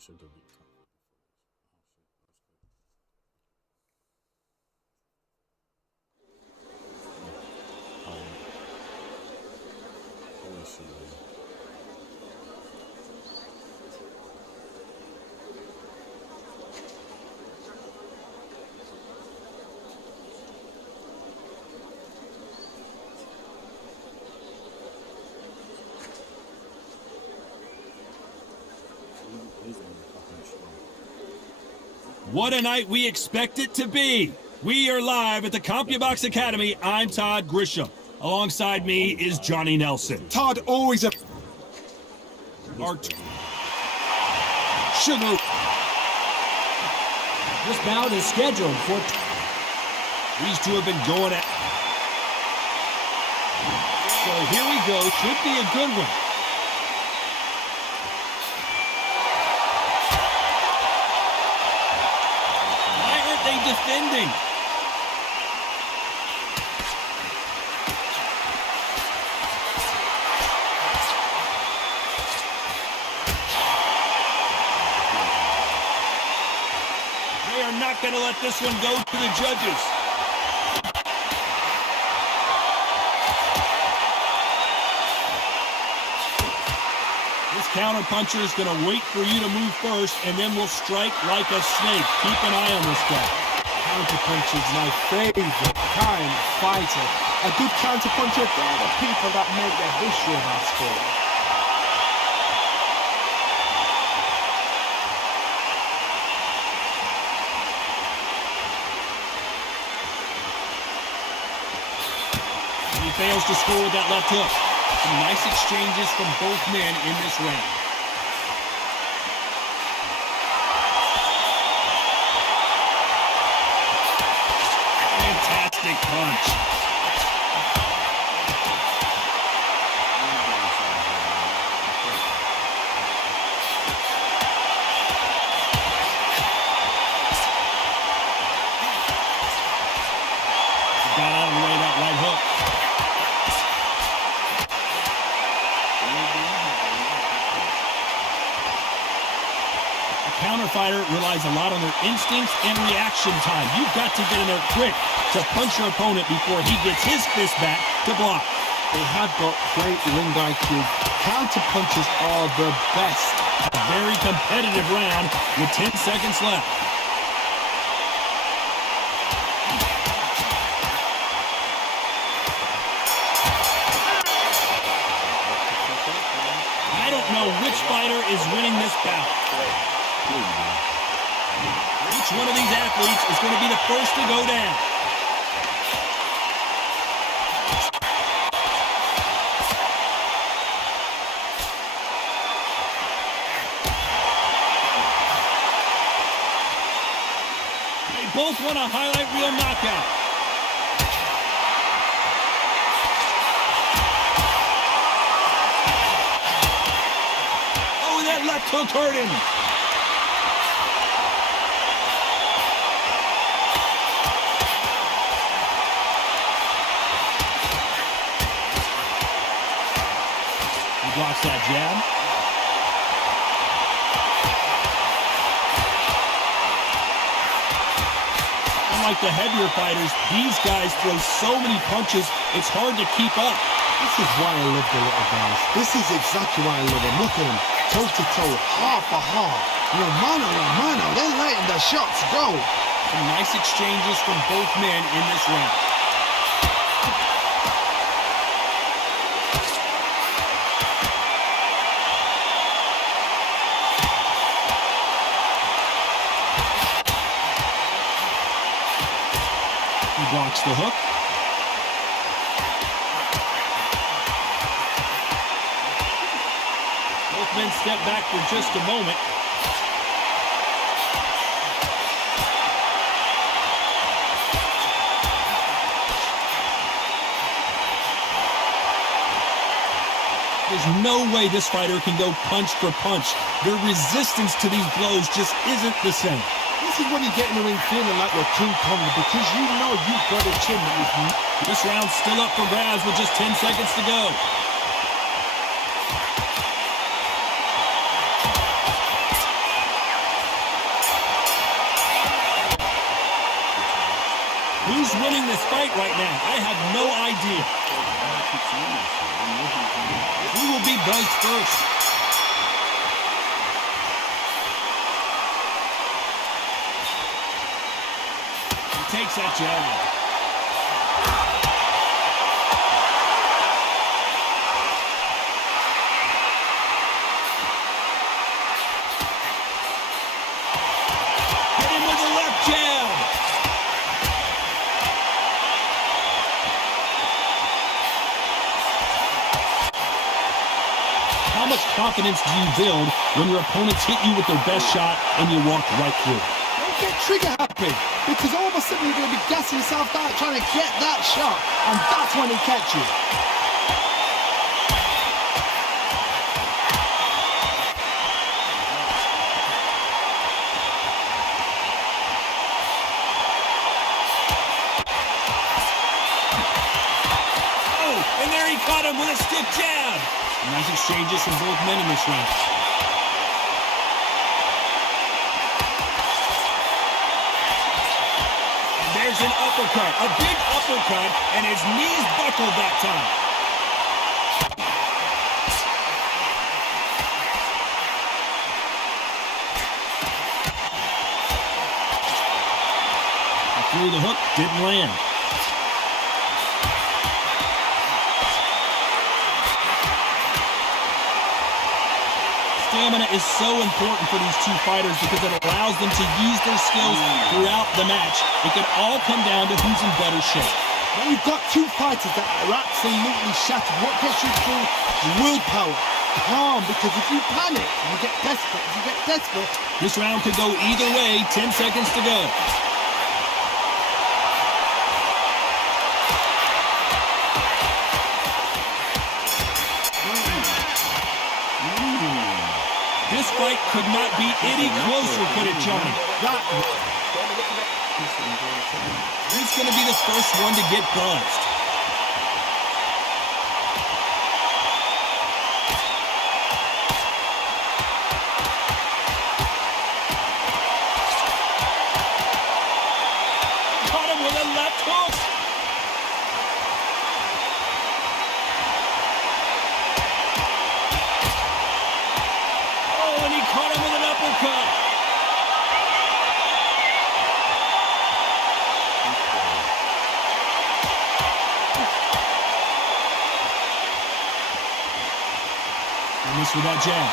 should delete What a night we expect it to be. We are live at the CompuBox Academy. I'm Todd Grisham. Alongside me is Johnny Nelson. Todd always a... Sugar. This bout is scheduled for... These two have been going at... So here we go. Should be a good one. Why aren't they defending? They are not going to let this one go to the judges. This counter-puncher is going to wait for you to move first, and then will strike like a snake. Keep an eye on this guy. Counter-puncher is my favorite kind of fighter. A good counter-puncher, they're the people that make the history of our sport. He fails to score with that left hook. Some nice exchanges from both men in this round. Fantastic punch. Got out of the way that right hook. Counter fighter relies a lot on their instincts and reaction time. You've got to get in there quick to punch your opponent before he gets his fist back to block. They have got great ring IQ. Counter punches are the best. A very competitive round with 10 seconds left. I don't know which fighter is winning this bout. Each one of these athletes is going to be the first to go down. They both want a highlight reel knockout. Oh, that left hook hurt him. Blocks that jab. Unlike the heavier fighters, these guys throw so many punches, it's hard to keep up. This is why I love the little guys. This is exactly why I love them. Look at them, toe to toe, heart for heart. You know, mano a mano, they're letting the shots go. Some nice exchanges from both men in this round. Blocks the hook. Both men step back for just a moment. There's no way this fighter can go punch for punch. Their resistance to these blows just isn't the same. This is when you get in the ring feeling like you're King Kong because you know you've got a chin with you. This round's still up for grabs with just 10 seconds to go. Who's winning this fight right now? I have no idea. Who will be buzzed first? He takes that jab. How much confidence do you build when your opponents hit you with their best shot and you walk right through? Don't get trigger happy, because all of a sudden you're going to be gassing yourself out trying to get that shot, and that's when he catch you. Oh, and there he caught him with a stiff jab. Nice exchanges from both men in this round. And there's an uppercut, a big uppercut, and his knees buckled that time. And through the hook, didn't land. Stamina is so important for these two fighters because it allows them to use their skills throughout the match. It can all come down to who's in better shape. When you've got two fighters that are absolutely shattered, what gets you through? Willpower. Calm, because if you panic, you get desperate. If you get desperate... This round could go either way. 10 seconds to go. This fight could not be any closer, could it, Johnny? He's going to be the first one to get buzzed. Caught him with a left hook. And he caught him with an uppercut. And missed with that jab.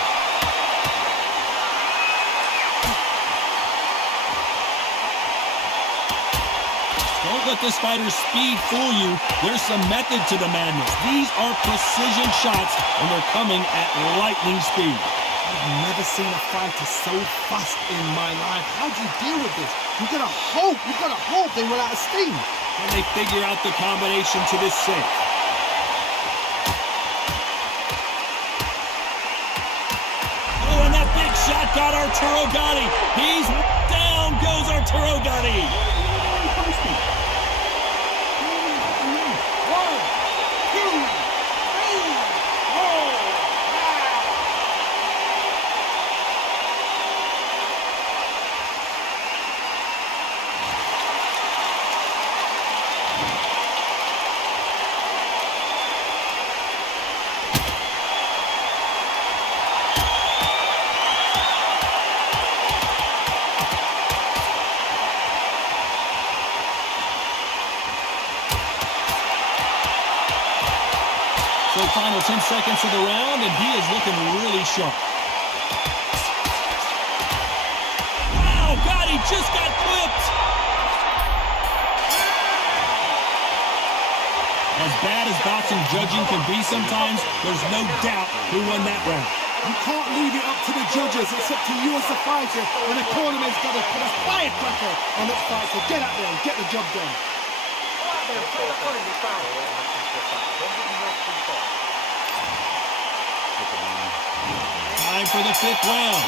Don't let this fighter's speed fool you. There's some method to the madness. These are precision shots, and they're coming at lightning speed. I've never seen a fighter so fast in my life. How do you deal with this? You've got to hope they run out of steam. Can they figure out the combination to this sink? Oh, and that big shot got Arturo Gatti. He's down goes Arturo Gatti. So final 10 seconds of the round, and he is looking really sharp. Wow, Gotti just got clipped. As bad as boxing judging can be sometimes, there's no doubt who won that round. You can't leave it up to the judges. It's up to you as the fighter, and the cornerman's got to put a firecracker on this fight. So get out there and get the job done. Time for the 5th round.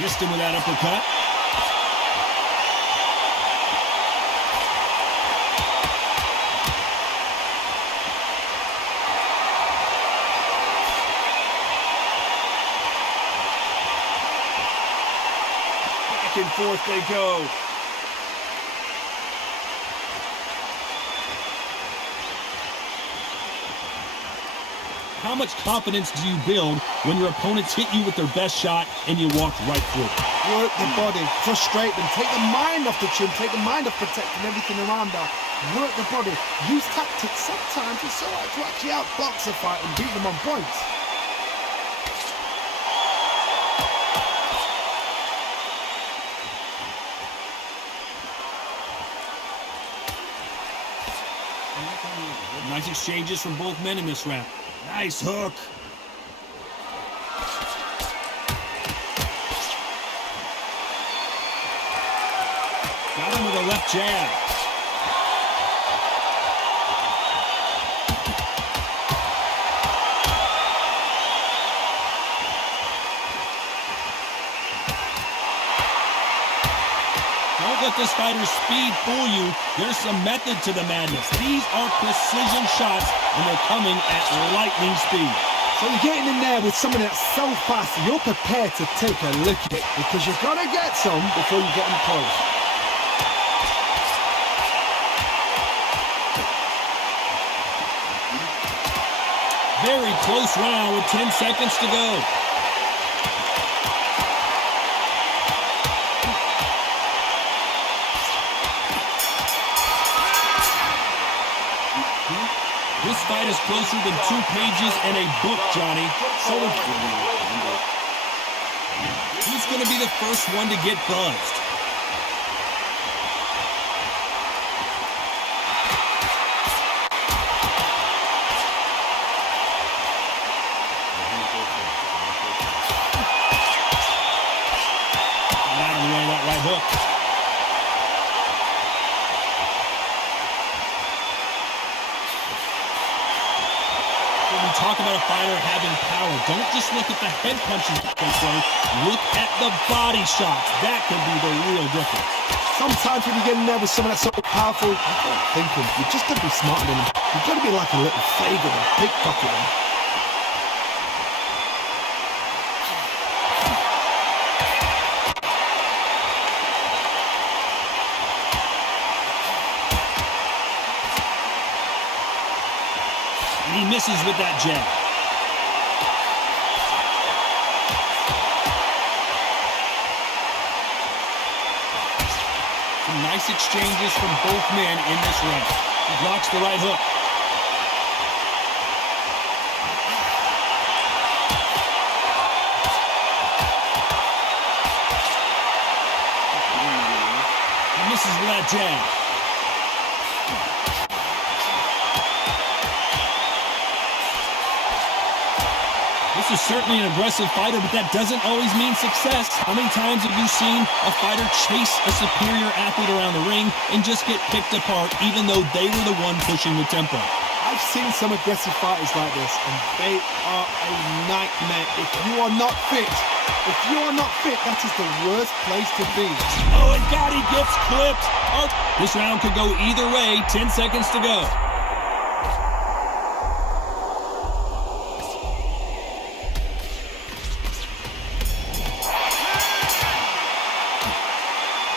Missed him with that uppercut. and forth they go. How much confidence do you build when your opponents hit you with their best shot and you walk right through it? Work the body, frustrate them, take the mind off the chin, take the mind off protecting everything around her. Work the body, use tactics. Sometimes it's so hard to actually outbox a fight and beat them on points. Nice exchanges from both men in this round. Nice hook. Got him with a left jab. Don't let this fighter's speed fool you. There's some method to the madness. These are precision shots, and they're coming at lightning speed. So you're getting in there with someone that's so fast, you're prepared to take a licking because you've got to get some before you get them close. Very close round with 10 seconds to go. This fight is closer than 2 pages in a book, Johnny. So who's going to be the first one to get buzzed? Out of the way of that right hook. Talk about a fighter having power. Don't just look at the head punches they throw. Look at the body shots. That could be the real difference. Sometimes when you get in there with someone that's so powerful, you've got to think him. You've just got to be smarter than him. You've got to be like a little faggot and pickpocket him. He misses with that jab. Some nice exchanges from both men in this round. He blocks the right hook. He misses with that jab. This is certainly an aggressive fighter, but that doesn't always mean success. How many times have you seen a fighter chase a superior athlete around the ring and just get picked apart even though they were the one pushing the tempo? I've seen some aggressive fighters like this, and they are a nightmare. If you are not fit, that is the worst place to be. Oh, and God, he gets clipped. Oh, this round could go either way. 10 seconds to go.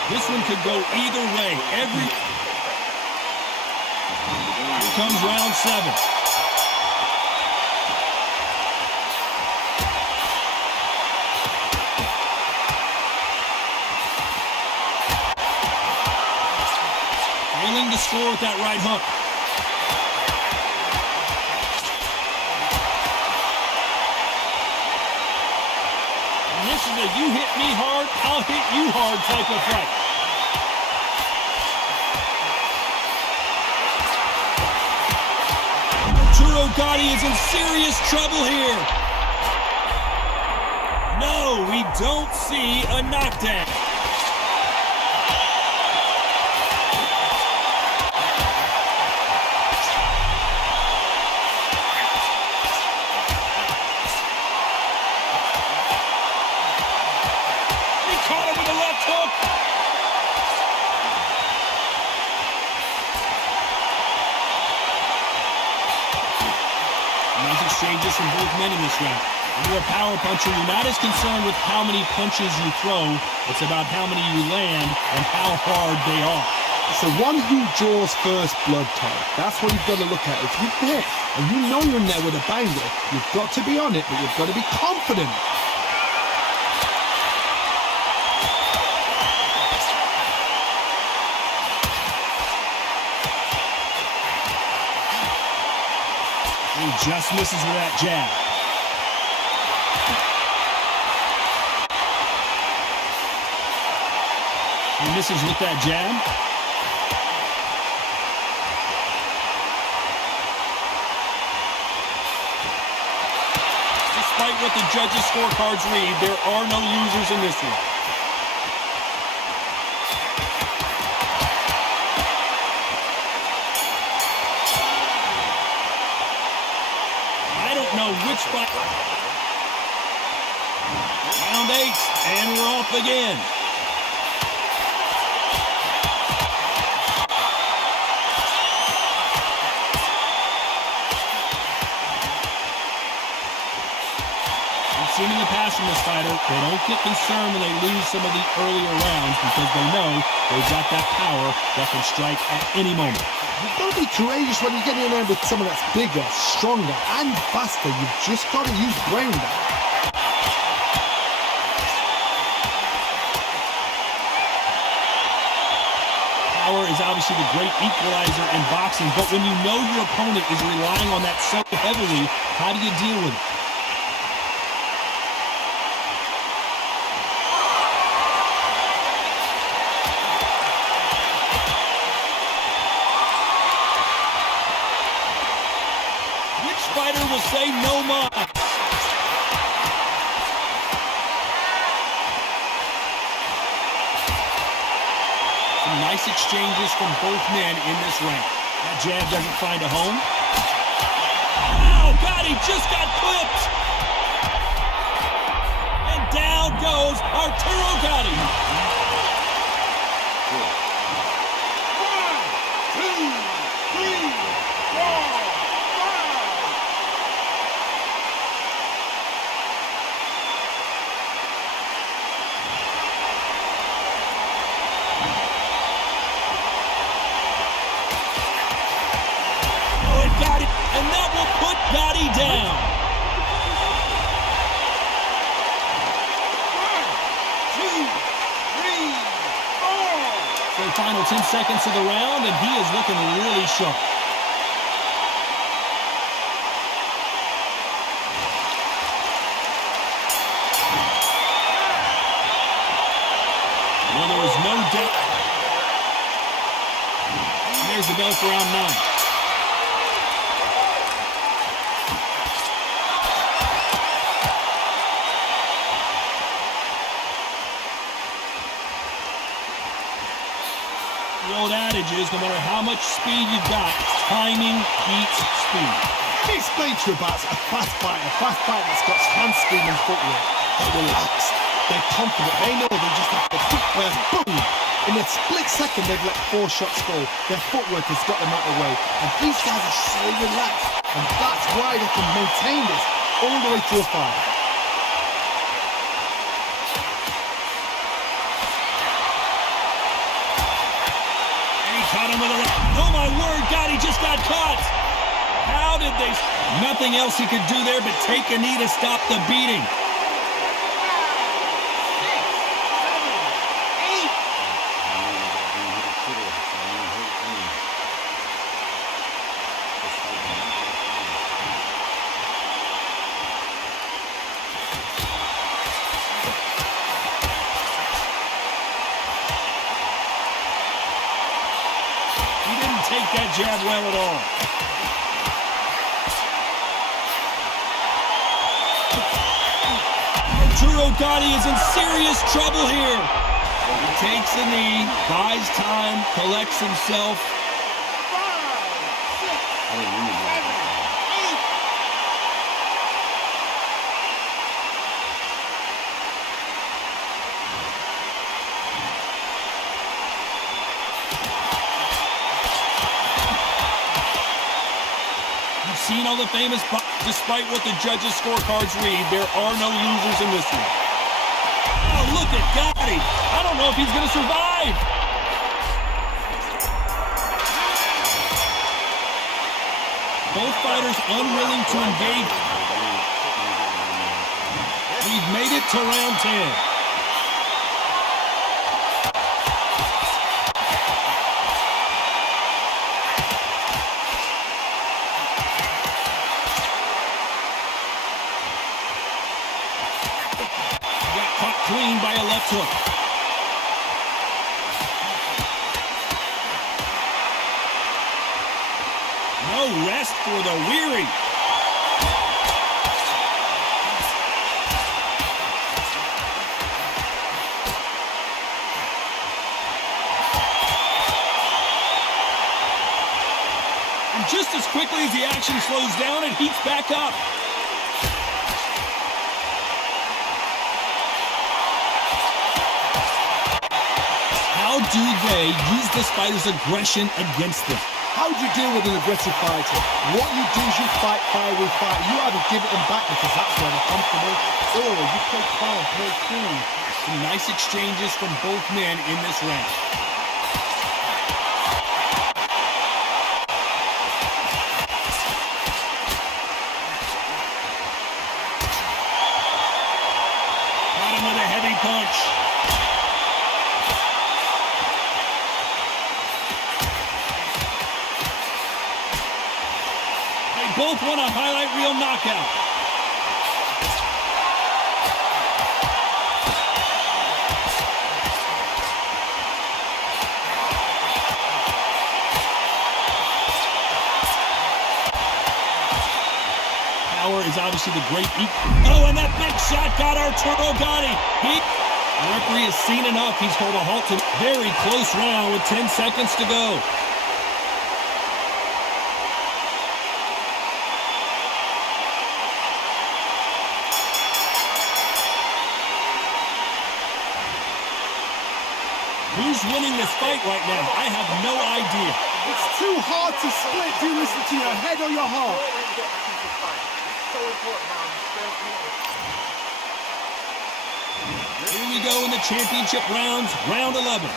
This one could go either way. Here comes round 7. Failing to score with that right hook. And this is a you hit me hard, I'll hit you hard type of fight. Arturo Gatti is in serious trouble here. No, we don't see a knockdown. He caught him with a left hook. Nice exchanges from both men in this round. When you're a power puncher, you're not as concerned with how many punches you throw. It's about how many you land and how hard they are. It's the one who draws first blood, Todd. That's what you've got to look at. If you're there and you know you're in there with a banger, you've got to be on it, but you've got to be confident. He just misses with that jab. He misses with that jab. Despite what the judges' scorecards read, there are no losers in this one. I don't know which fight. Round 8, and we're off again. Seen in the past from this fighter, they don't get concerned when they lose some of the earlier rounds because they know they've got that power that can strike at any moment. You've got to be courageous when you're getting in there with someone that's bigger, stronger, and faster. You've just got to use brain there. Power is obviously the great equalizer in boxing, but when you know your opponent is relying on that so heavily, how do you deal with it? Fighter will say no more. Some nice exchanges from both men in this round. That jab doesn't find a home. Oh, God, he just got clipped. And down goes Arturo Gatti. 1, 2, 3, 4. And that will put Gatti down. 1, 2, 3, 4. So final 10 seconds of the round, and he is looking really sharp. Well, there was no doubt. And there's the bell for round 9. The old adage is, no matter how much speed you've got, timing beats speed. Let me explain to you about a fast fighter that's got hand speed and footwork. They're relaxed, they're confident, they know they just have to put where boom! In a split second, they've let 4 shots go. Their footwork has got them out of the way. And these guys are so relaxed, and that's why they can maintain this all the way to a fight. Caught him with a... Oh, my word, God, he just got caught. How did they... Nothing else he could do there but take a knee to stop the beating. 8. He didn't take that jab well at all. Arturo Gatti is in serious trouble here. He takes a knee, buys time, collects himself. 5, 6, 7, 8. seen all the famous, despite what the judges' scorecards read, there are no losers in this one. Oh, look at Gotti. I don't know if he's going to survive. Both fighters unwilling to engage. We've made it to round 10. Clean by a left hook. No rest for the weary. And just as quickly as the action slows down, it heats back up. How do they use this fighter's aggression against them? How do you deal with an aggressive fighter? What you do is you fight fire with fire. You either give it them back because that's where they're comfortable, or you play calm, play cool. Some nice exchanges from both men in this round. Got him with a heavy punch. Both want a highlight reel knockout. Power is obviously the great Oh, and that big shot got Arturo Gotti. The referee has seen enough. He's called a halt to very close round with 10 seconds to go. Who's winning this fight right now? I have no idea. It's too hard to split. Do you listen to your head or your heart? Here we go in the championship rounds, round 11.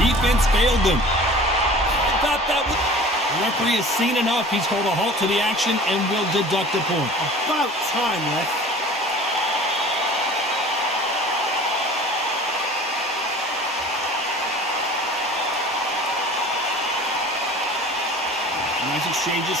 Defense failed them. I thought that was... The referee has seen enough. He's called a halt to the action and will deduct a point. About time, ref. Nice exchanges.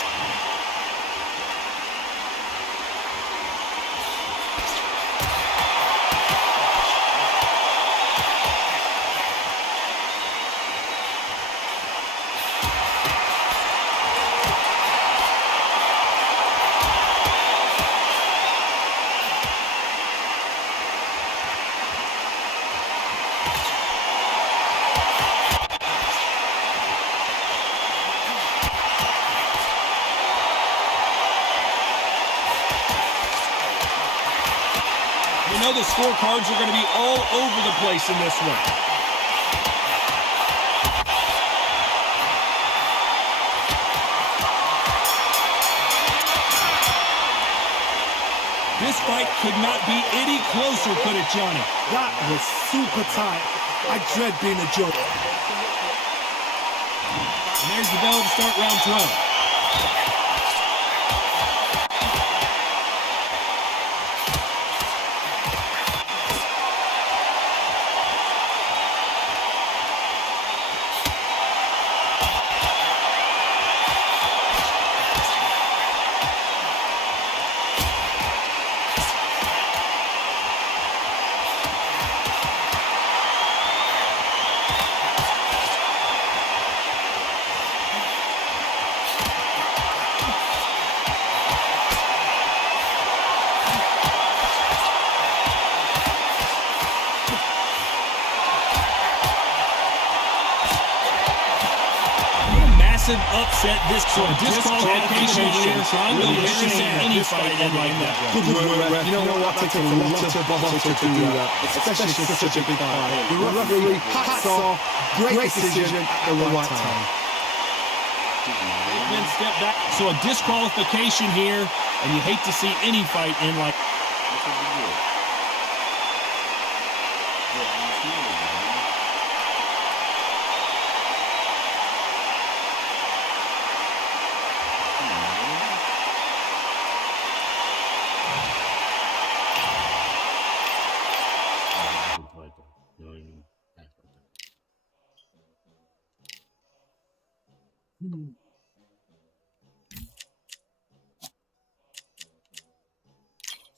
You know the scorecards are going to be all over the place in this one. This fight could not be any closer, could it, Johnny? That was super tight. I dread being a judge. And there's the bell to start round 12. massive upset this so a disqualification here. Trying to bury any fight in like that. Good work, ref. You know what? That takes a lot of bottle to do that, especially in such a big fight. The referee, hats off. Great decision at the right time. Then step back. So a disqualification here, and you hate to see any fight in like.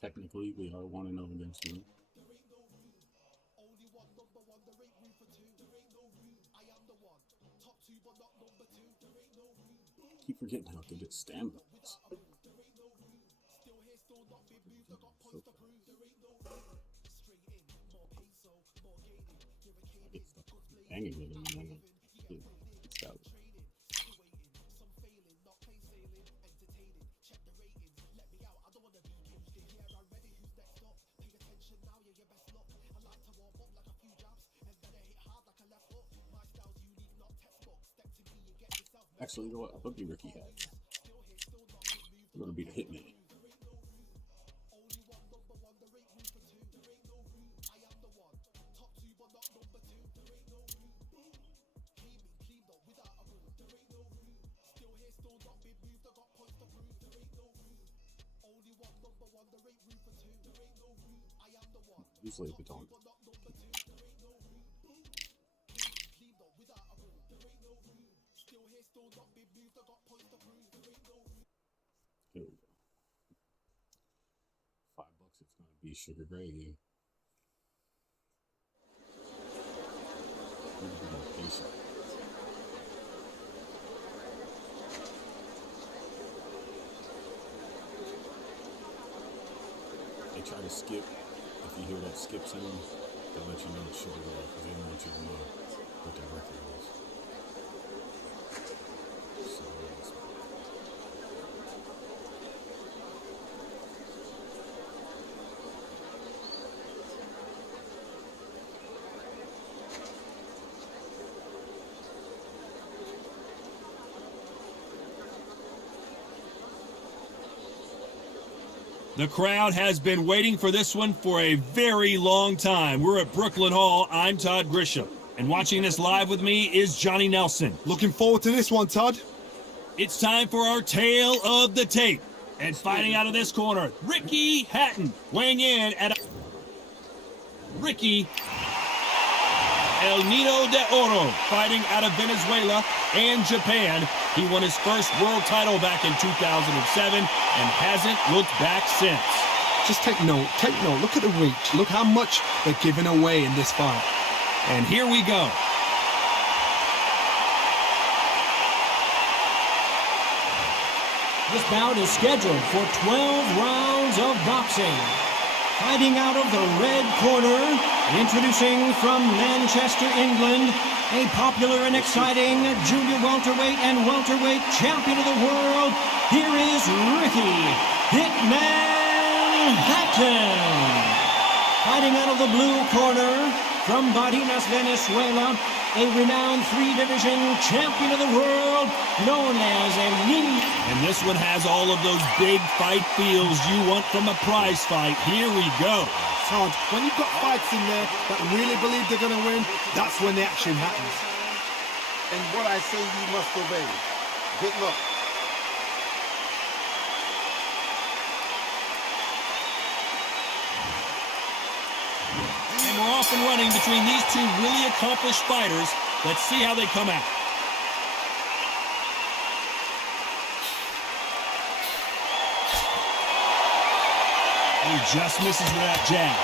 Technically, we are 1-0 against you. Keep forgetting how to get stand buttons. I get stuck hanging with him and it's out. Actually, you know what? Look at Ricky had. I'm gonna be the hitman. Usually if it's on. Here we go. $5, it's gonna be sugar gravy. They try to skip. If you hear that skip sound, they'll let you know it's sugar gravy because they don't want you to know what their record is. So that's The crowd has been waiting for this one for a very long time. We're at Brooklyn Hall. I'm Todd Grisham. And watching this live with me is Johnny Nelson. Looking forward to this one, Todd. It's time for our tale of the tape. And fighting out of this corner, Ricky Hatton weighing in at Ricky El Nido de Oro, fighting out of Venezuela and Japan. He won his first world title back in 2007 and hasn't looked back since. Just take note, look at the reach. Look how much they're giving away in this fight. And here we go. This bout is scheduled for 12 rounds of boxing. Fighting out of the red corner, introducing from Manchester, England, a popular and exciting junior welterweight and welterweight champion of the world, here is Ricky Hitman Hatton. Fighting out of the blue corner, from Barinas, Venezuela, a renowned three-division champion of the world, known as El Niño. And this one has all of those big fight feels you want from a prize fight. Here we go. Todd, when you've got fights in there that really believe they're going to win, that's when the action happens. And what I say you must obey. Good luck. And we're off and running between these two really accomplished fighters. Let's see how they come out. He just misses with that jab.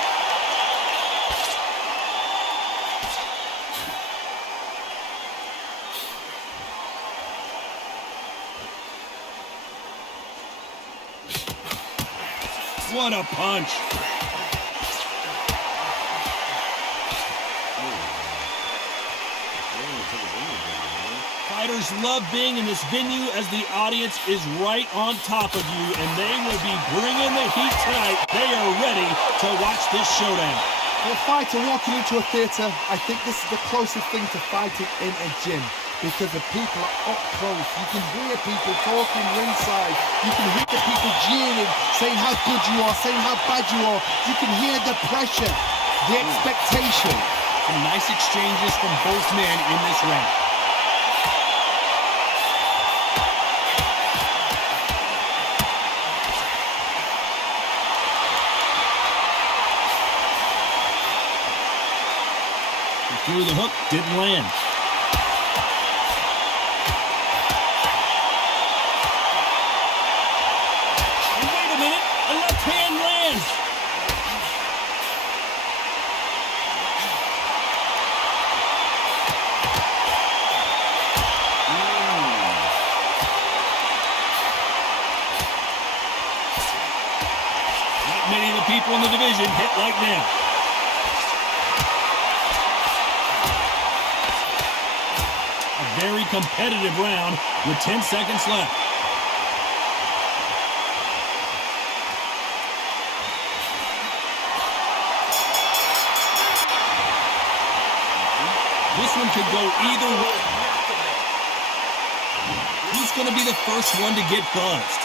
What a punch. Fighters love being in this venue as the audience is right on top of you, and they will be bringing the heat tonight. They are ready to watch this showdown. For a fighter walking into a theatre, I think this is the closest thing to fighting in a gym because the people are up close. You can hear people talking ringside. You can hear the people jeering, saying how good you are, saying how bad you are. You can hear the pressure, the expectation. Some nice exchanges from both men in this round. Through the hook, didn't land. And wait a minute, a left hand lands. Not many of the people in the division hit like that. Very competitive round with 10 seconds left. This one could go either way. Who's going to be the first one to get buzzed?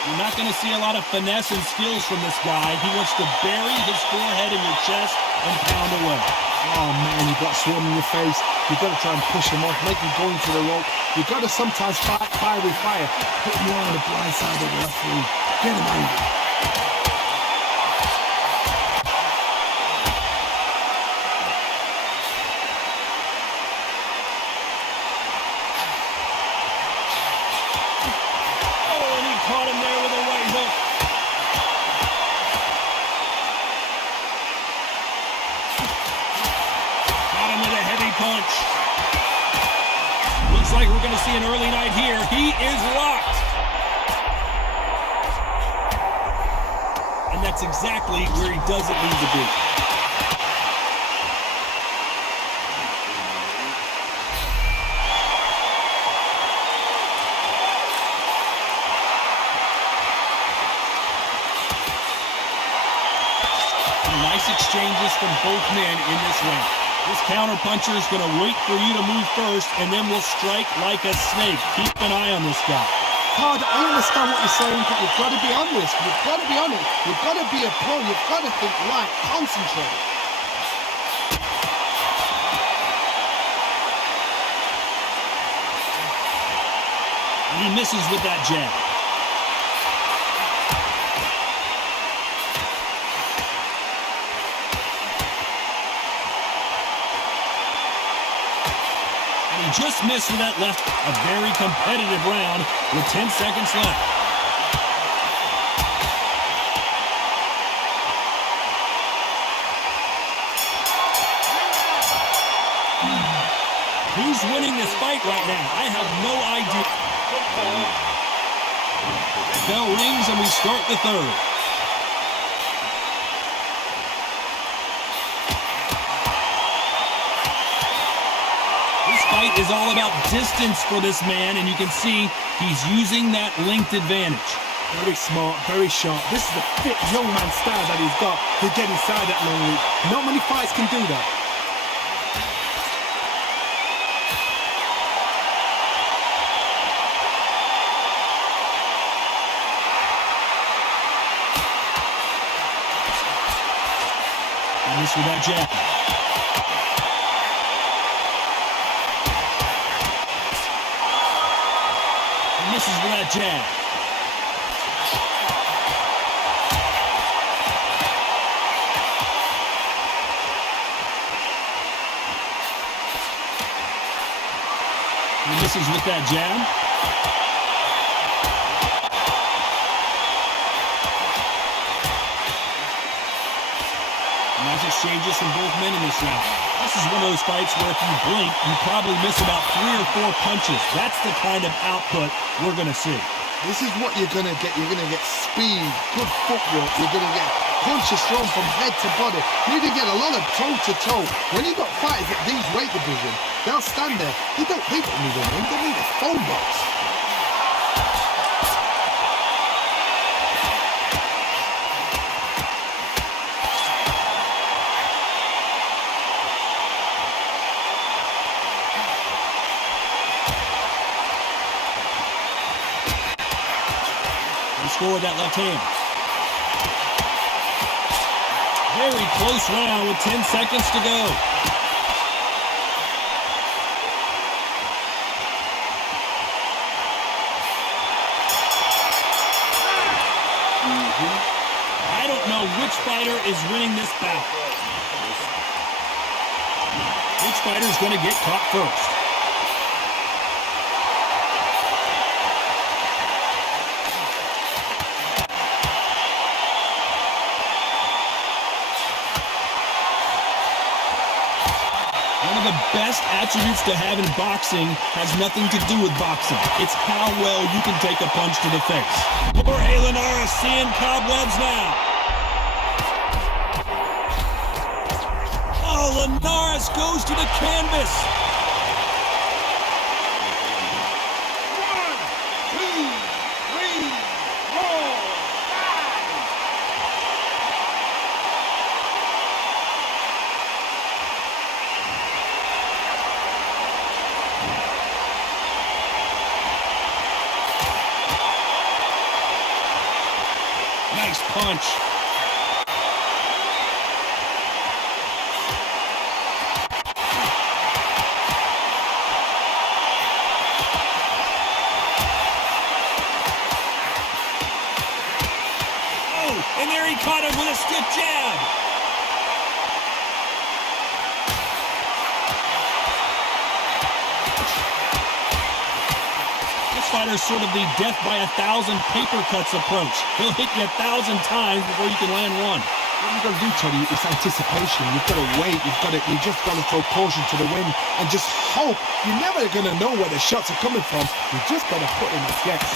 You're not going to see a lot of finesse and skills from this guy. He wants to bury his forehead in your chest and pound away. Oh man, you've got swarm in your face. You've got to try and push him off, make him go into the rope. You've got to sometimes fight fire with fire. Put him on the blind side of the referee. Get him angry. Punch. Looks like we're going to see an early night here. He is locked. And that's exactly where he doesn't need to be. Some nice exchanges from both men in this round. This counter-puncher is going to wait for you to move first, and then will strike like a snake. Keep an eye on this guy. Todd, I understand what you're saying, but you've got to be honest. You've got to be honest. You've got to be a pro. You've got to think right. Concentrate. And he misses with that jab. Just missed with that left. A very competitive round with 10 seconds left. Who's winning this fight right now? I have no idea. Bell rings and we start the third. Fight is all about distance for this man, and you can see he's using that length advantage. Very smart, very sharp. This is a fit young man style that he's got to get inside that long reach. Not many fights can do that. And this with that jab. Misses with that jab. He misses with that jab. Nice exchanges from both men in this round. This is one of those fights where if you blink, you probably miss about 3 or 4 punches. That's the kind of output we're going to see. This is what you're going to get. You're going to get speed, good footwork. You're going to get punches thrown from head to body. You can get a lot of toe-to-toe. When you got fighters at these weight division, they'll stand there. They don't need a ring, they need a phone box. Score with that left hand. Very close round with 10 seconds to go. I don't know which fighter is winning this bout. Which fighter is going to get caught first? One of the best attributes to have in boxing has nothing to do with boxing. It's how well you can take a punch to the face. Jorge Linares seeing cobwebs now. Oh, Linares goes to the canvas. 1, 2, 3, 4, 5. Nice punch. And there he caught him with a stiff jab. This fighter's sort of the death by 1,000 paper cuts approach. He'll hit you 1,000 times before you can land one. What you got to do, Teddy, is anticipation. You've got to wait. You just got to throw caution to the wind and just hope. You're never going to know where the shots are coming from. You just got to put in the guess.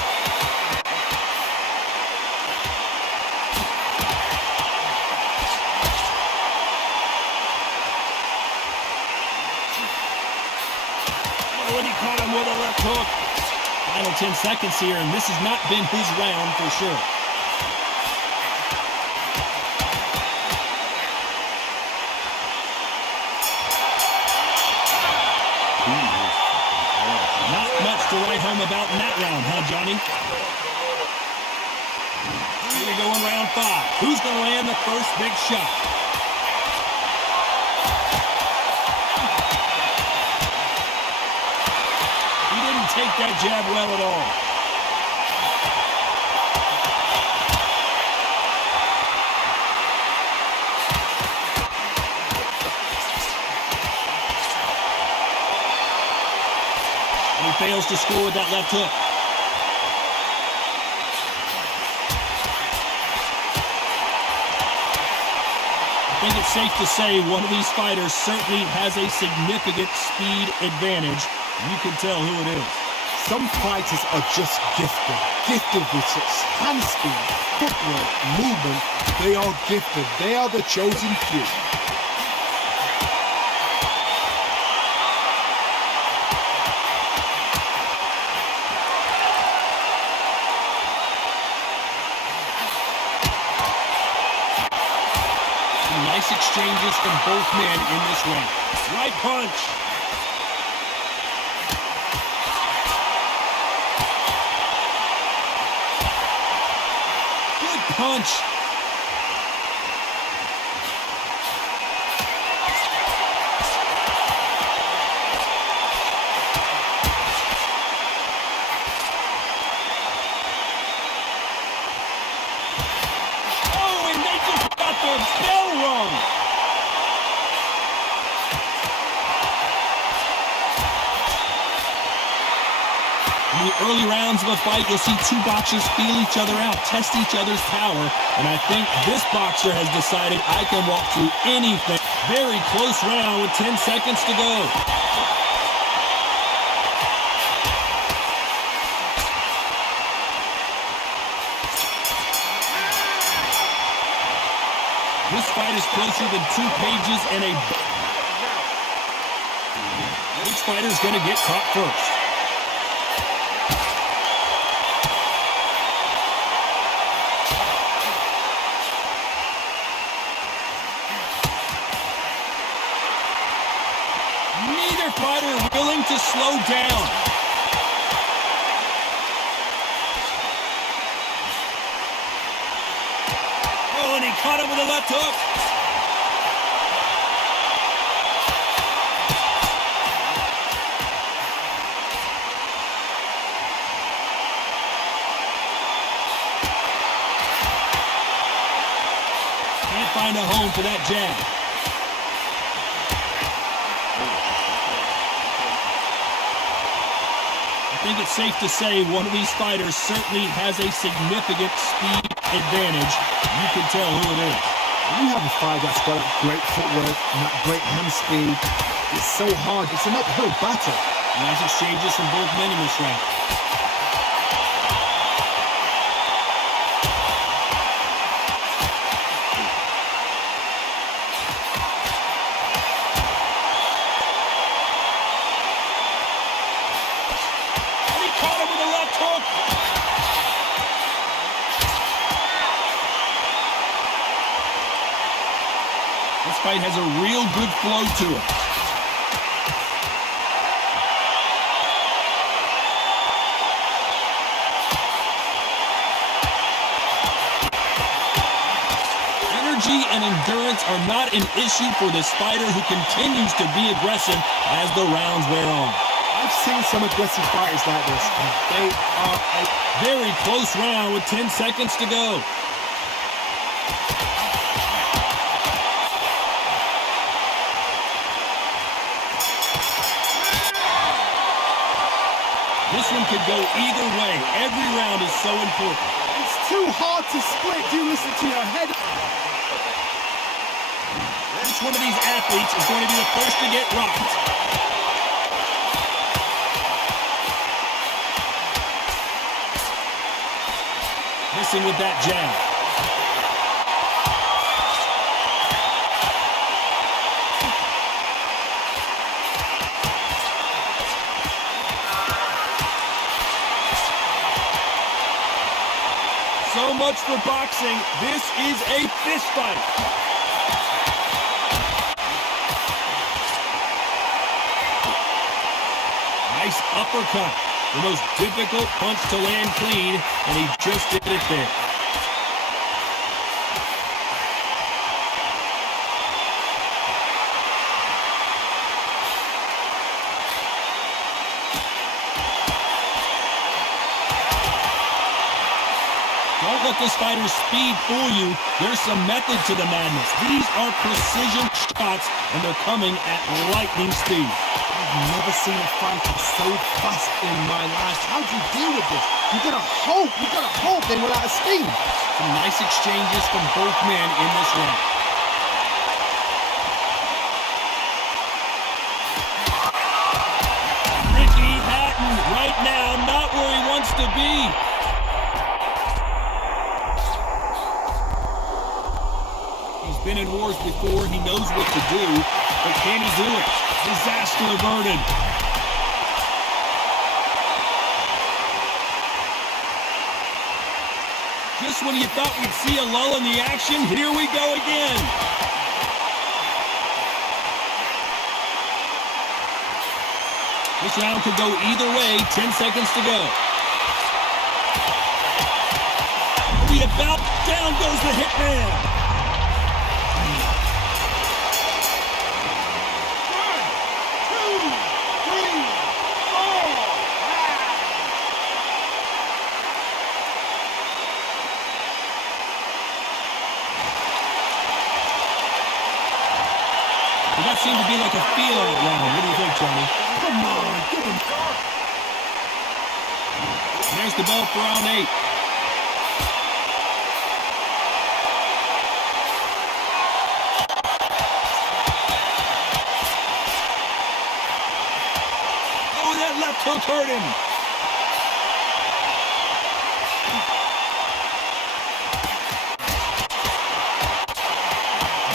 Oh, and he caught him with a left hook. Final 10 seconds here, and this has not been his round for sure. Not much to write home about in that round, huh, Johnny? Here we go in round 5. Who's going to land the first big shot? He didn't take that jab well at all. He fails to score with that left hook. I think it's safe to say one of these fighters certainly has a significant speed advantage. You can tell who it is. Some fighters are just gifted. Gifted with such hand speed, footwork, movement. They are gifted. They are the chosen few. Nice exchanges from both men in this round. Right punch. Good punch. Oh, and they just got their bell rung. In the early rounds of a fight, you'll see two boxers feel each other out, test each other's power, and I think this boxer has decided I can walk through anything. Very close round with 10 seconds to go. This fight is closer than 2 pages and a... Which fighter's going to get caught first? Neither fighter willing to slow down. Oh, and he caught him with a left hook. Can't find a home for that jab. I think it's safe to say one of these fighters certainly has a significant speed advantage. You can tell who it is. When you have a fight that's got great footwork and that great hand speed, it's so hard. It's an uphill battle. Nice exchanges from both men in this round. This fight has a real good flow to it. Energy and endurance are not an issue for this fighter who continues to be aggressive as the rounds wear on. I've seen some aggressive fighters like this, and they are a very close round with 10 seconds to go. This one could go either way. Every round is so important. It's too hard to split. Do listen to your head. Which one of these athletes is going to be the first to get rocked? Missing with that jab. So much for boxing. This is a fist fight. Nice uppercut. The most difficult punch to land clean, and he just did it there. Don't let this fighter's speed fool you. There's some method to the madness. These are precision shots, and they're coming at lightning speed. I've never seen a fighter so fast in my life. How do you deal with this? You gotta hope they will out of steam. Some nice exchanges from both men in this round. Ricky Hatton right now not where he wants to be. He's been in wars before. He knows what to do, but can he do it? Disaster averted. Just when you thought we'd see a lull in the action, here we go again. This round could go either way. 10 seconds to go. The about down goes the hitman. That seemed to be like a feel-out round. What do you think, Johnny? Come on, give him. And there's the bell for round 8. Oh, that left hook hurt him.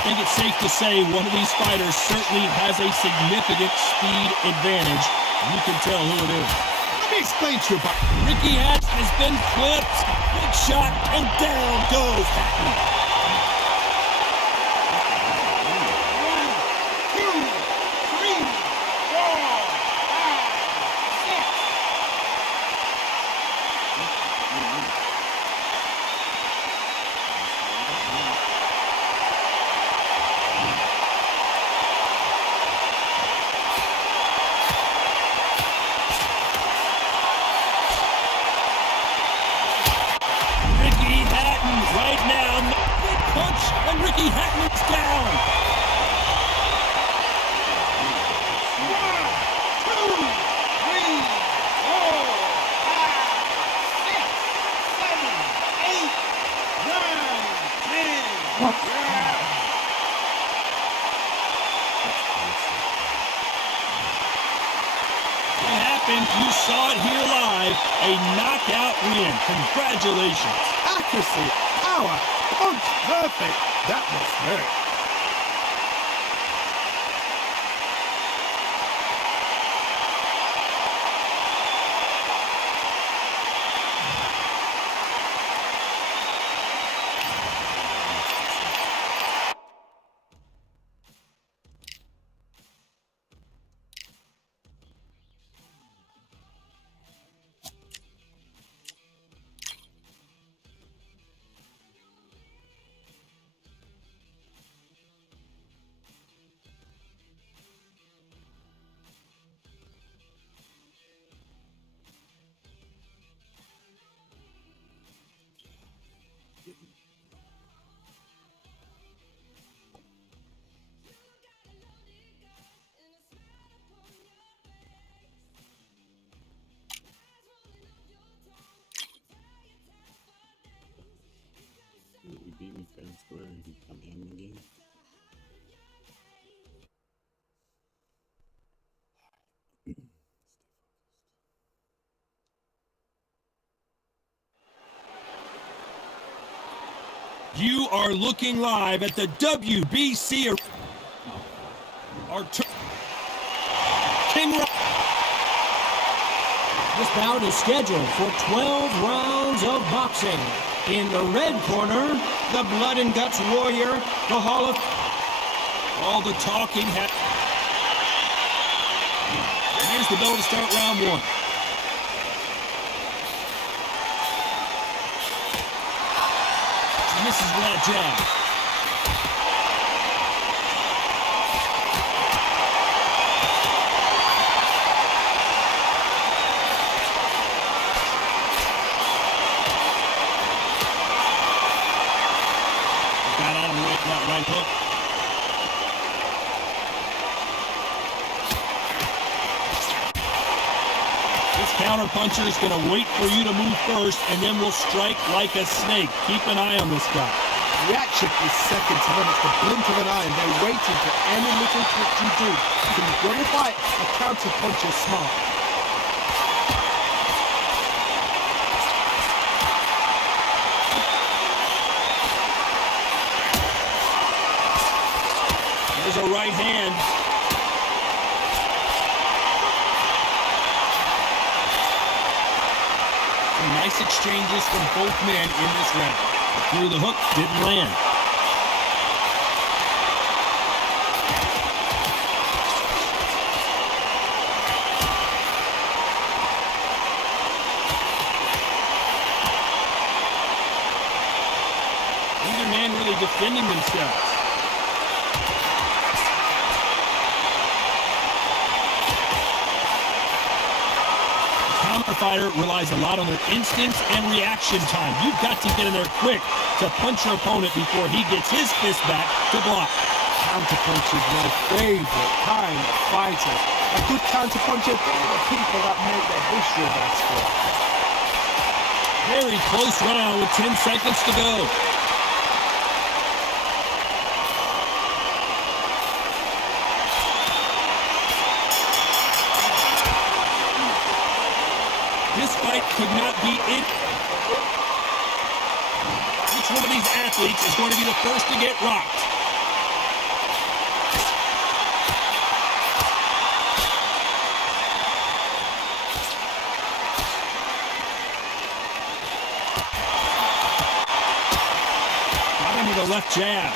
think it's safe to say one of these fighters certainly has a significant speed advantage. You can tell who it is. Let me explain to you about Ricky Hatch has been clipped. Big shot, and down goes Hatton. And Ricky Hatton's down. 1, 2, 3, 4, 5, 6, 7, 8, 9, 10. It happened. You saw it here live. A knockout win. Congratulations. accuracy, power, punch, perfect. That was hurt. He beat me fair and square and I'm in the game. You are looking live at the WBC King Rock. This bout is scheduled for 12 rounds of boxing. In the red corner, the blood and guts warrior, the Hall of... All the talking Here's the bell to start round one. Misses with that jab. Got out of the way for that right hook. This counterpuncher is going to wait for you to move first, and then will strike like a snake. Keep an eye on this guy. Reaction is second to none. It's the blink of an eye, and they're waiting for any little trick you do. So you've got to fight a counterpuncher smart. There's a right hand. Some nice exchanges from both men in this round. Through the hook, didn't land. Neither man really defending themselves. Fighter relies a lot on their instincts and reaction time. You've got to get in there quick to punch your opponent before he gets his fist back to block. Counterpunch is my favorite kind of fighter. A good counterpuncher, they're the people that make the history of that sport. Very close round with 10 seconds to go. This fight could not be it. Which one of these athletes is going to be the first to get rocked? with a left jab.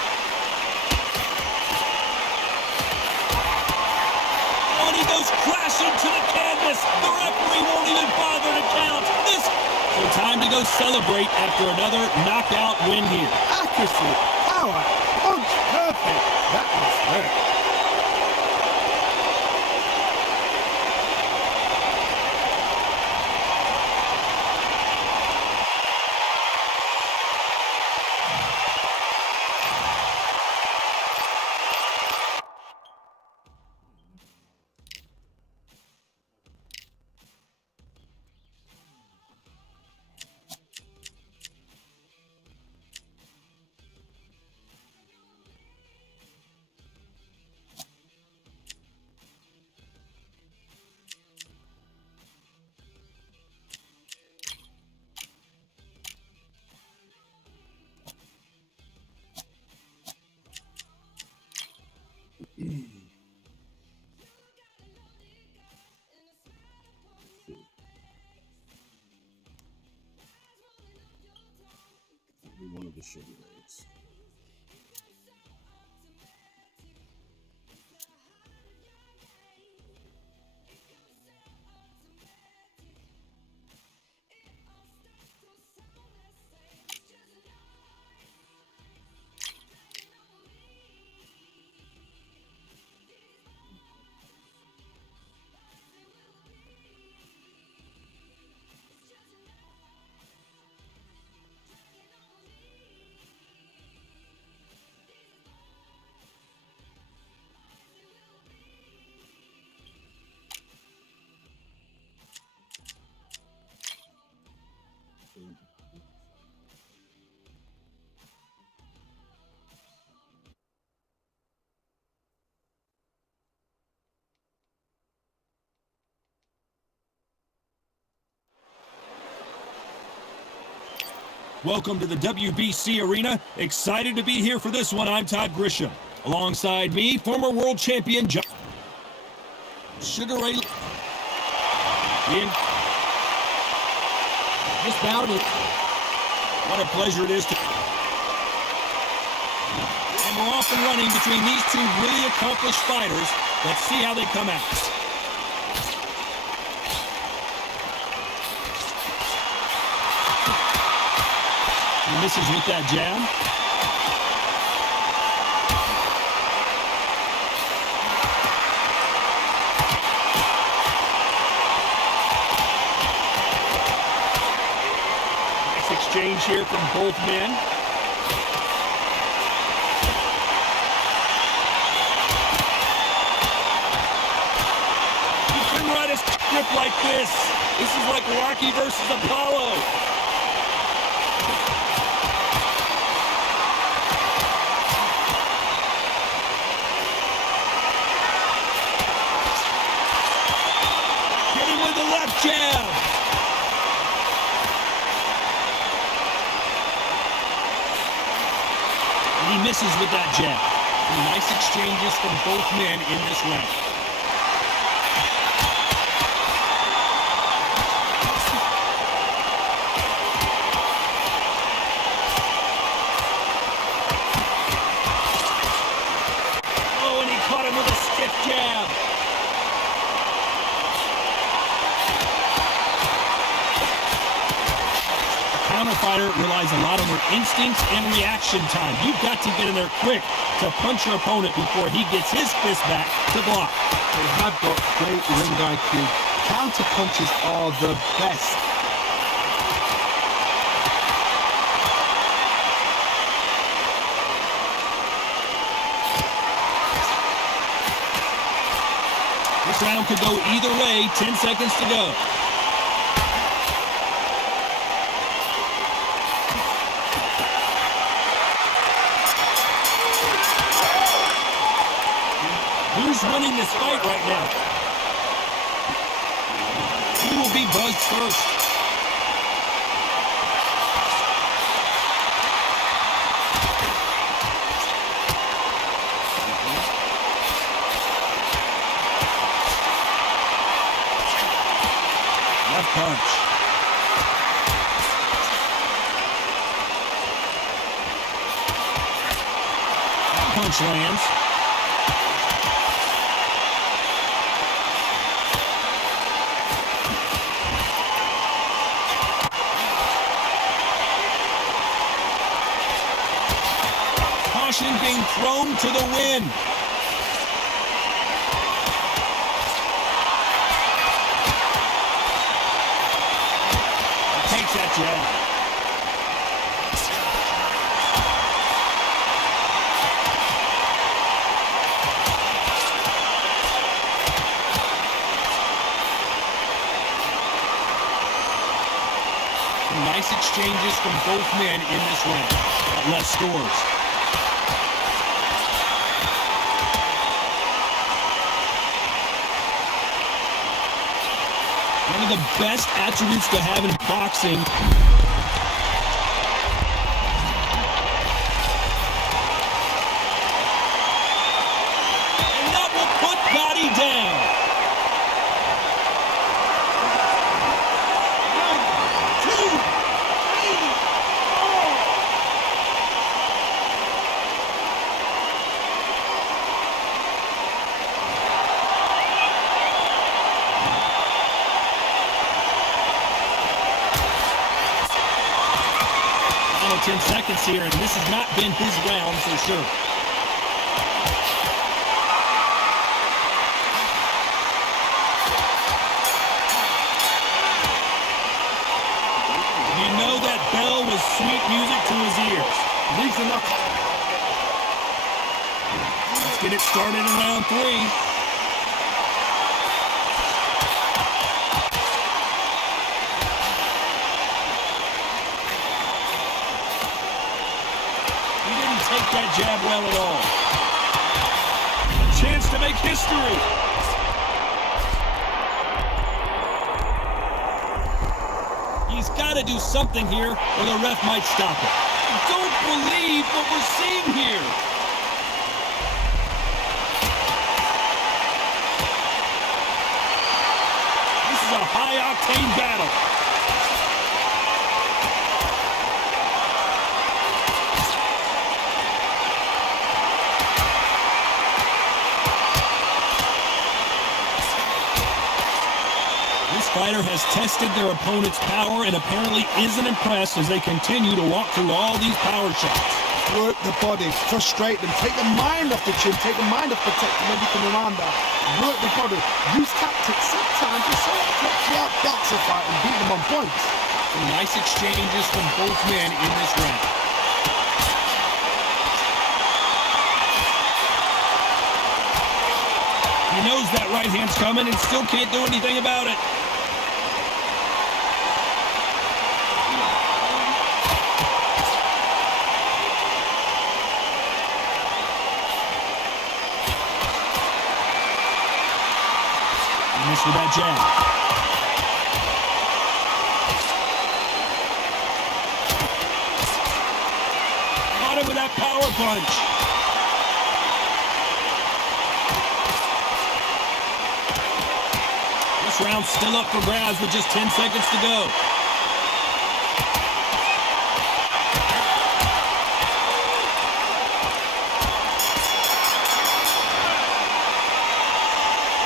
Oh, and he goes crashing to the canvas. The referee won't even bother to count. So time to go celebrate after another knockout win here. Accuracy, power, punch, perfect. That was her. One of the sugar rays. Welcome to the WBC Arena. Excited to be here for this one. I'm Todd Grisham. Alongside me, former world champion Sugar Ray. This bout is what a pleasure it is to. And we're off and running between these two really accomplished fighters. Let's see how they come out. He misses with that jab. Nice exchange here from both men. You can write a script like this. This is like Rocky versus Apollo. Jab. And he misses with that jab. Some nice exchanges from both men in this round. Oh, and he caught him with a stiff jab. Fighter relies a lot on their instincts and reaction time. You've got to get in there quick to punch your opponent before he gets his fist back to block. They have got great ring IQ. Counter punches are the best. This round could go either way. 10 seconds to go. Who's winning this fight right now? Who will be buzzed first? Left punch. punch lands. Caution being thrown to the wind. Takes that jab. Nice exchanges from both men in this round. Less scores. One of the best attributes to have in boxing. And that will put Gotti down. Final 10 seconds here, and this has not been his round for sure. You know that bell was sweet music to his ears. Leaves the knock. Let's get it started in round 3. Take that jab well at all. A chance to make history. He's got to do something here or the ref might stop it. I don't believe what we're seeing here. This is a high-octane battle. Fighter has tested their opponent's power and apparently isn't impressed as they continue to walk through all these power shots. Work the body, frustrate them, take the mind off the chin, take the mind off protecting everything around that. Work the body, use tactics sometimes to outbox a fight and beat them on points. Some nice exchanges from both men in this round. He knows that right hand's coming and still can't do anything about it. Missed with that jab. Caught him with that power punch. This round's still up for grabs with just 10 seconds to go.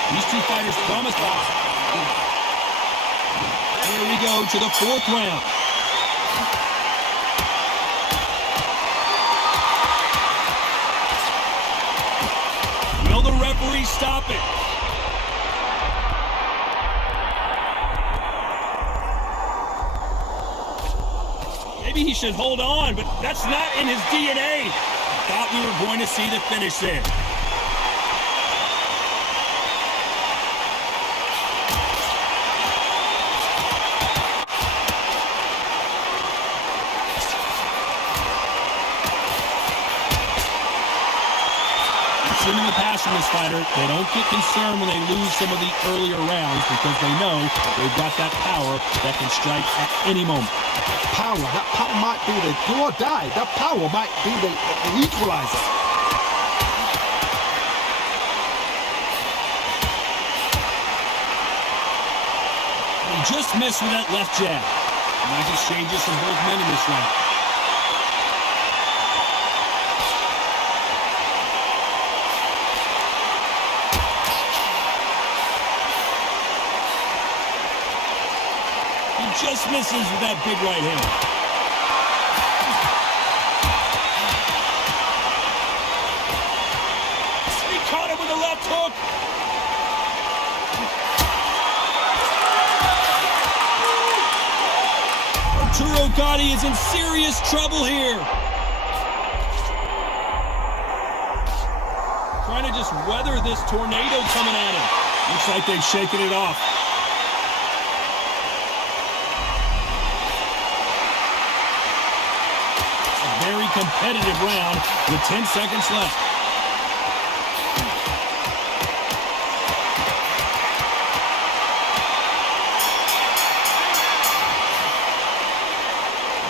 These two fighters promise boxing. Here we go to the 4th round. Will the referee stop it? Maybe he should hold on, but that's not in his DNA. I thought we were going to see the finish there. In the past from this fighter, they don't get concerned when they lose some of the earlier rounds because they know they've got that power that can strike at any moment. That power might be the do or die. That power might be the equalizer. He just missed with that left jab. Nice exchanges from both men in this round. just misses with that big right hand. He caught him with a left hook. Arturo Gatti is in serious trouble here. Trying to just weather this tornado coming at him. Looks like they've shaken it off. A very competitive round with 10 seconds left.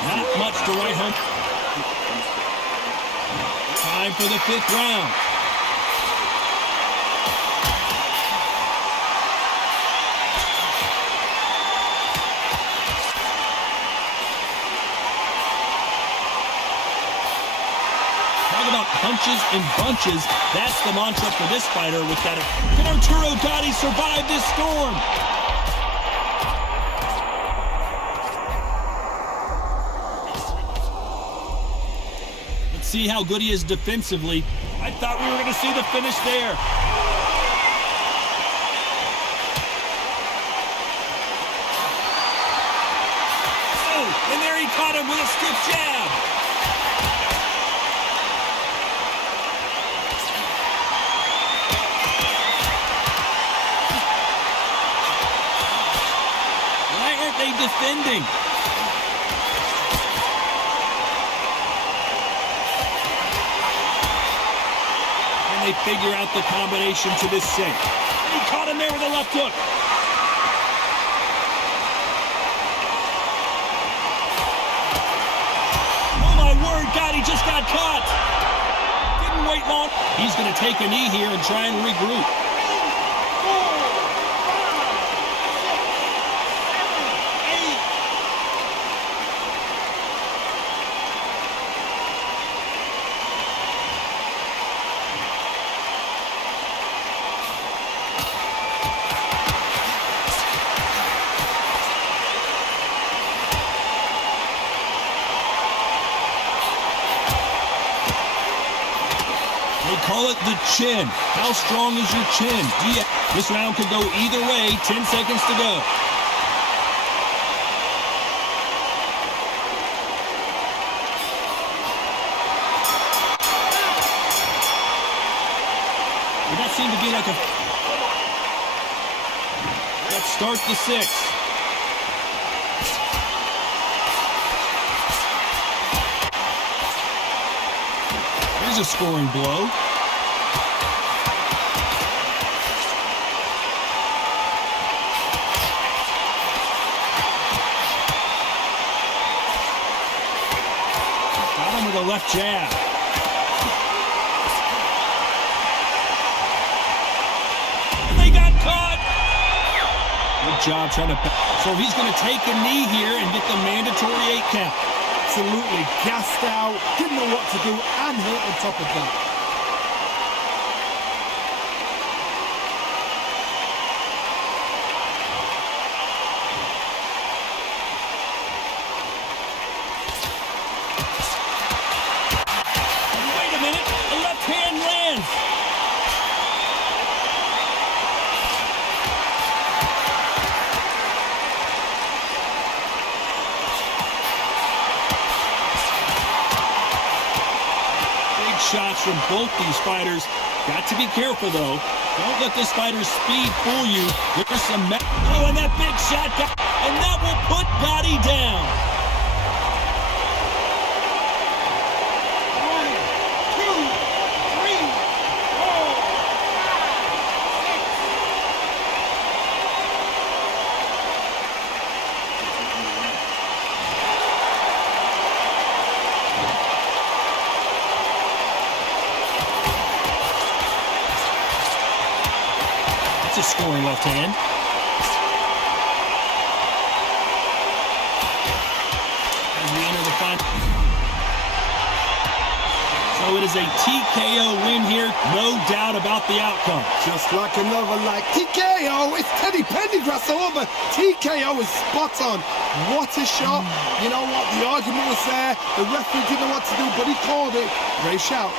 Not much to write home. Time for the 5th round. Punches and bunches. That's the mantra for this fighter with that. Can Arturo Gatti survive this storm? Let's see how good he is defensively. I thought we were going to see the finish there. Oh, and there he caught him with a stiff jab. Defending. And they figure out the combination to this sink. And he caught him there with a left hook. Oh my word, God, he just got caught. Didn't wait long. He's going to take a knee here and try and regroup. Call it the chin. How strong is your chin? This round could go either way. 10 seconds to go. But that seemed to be like a... Let's start the 6th. Here's a scoring blow. With a left jab. And they got caught. Good job trying to... So he's going to take a knee here and get the mandatory 8 count. Absolutely gassed out, didn't know what to do, and hit on top of that. Shots from both these fighters. Got to be careful, though. Don't let this fighter's speed fool you. There's some... Oh, and that big shot got... And that will put Gatti down. 1, 2, 3, 4. A scoring left hand. As we enter the final. So So it is a TKO win here, no doubt about the outcome. Just like another like TKO, it's Teddy Pendergrass over. TKO is spot on. What a shot. You know what? The argument was there. The referee didn't know what to do, but he called it. Great shout.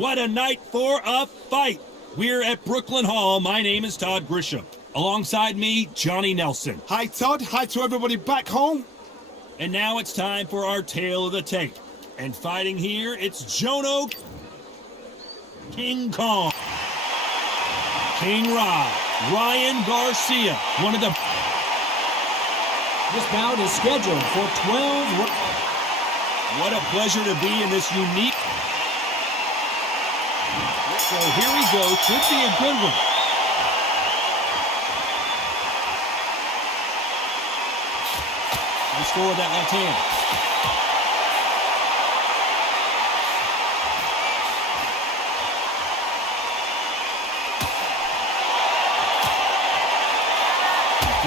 What a night for a fight. We're at Brooklyn Hall. My name is Todd Grisham. Alongside me, Johnny Nelson. Hi, Todd. Hi to everybody back home. And now it's time for our tale of the tape. And fighting here, it's Jono King Kong, King Rod, Ryan Garcia, one of the... This bout is scheduled for 12... What a pleasure to be in this unique... So here we go. Should be a good one. Nice score with that left hand.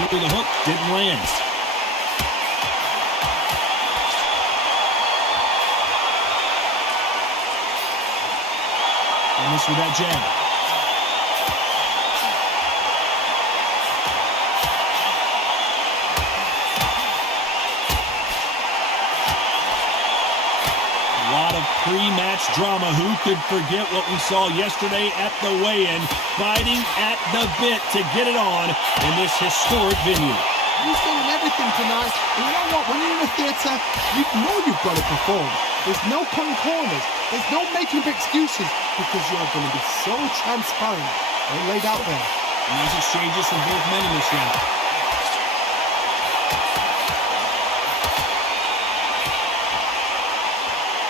Through the hook, didn't land. And this with that jab. A lot of pre-match drama. Who could forget what we saw yesterday at the weigh-in? Fighting at the bit to get it on in this historic venue. He's doing everything everything tonight. And you know what? When you're in a theatre, you know you've got to perform. There's no cutting corners. There's no making up excuses because you're going to be so transparent and laid out there. Nice exchanges from both men in this round.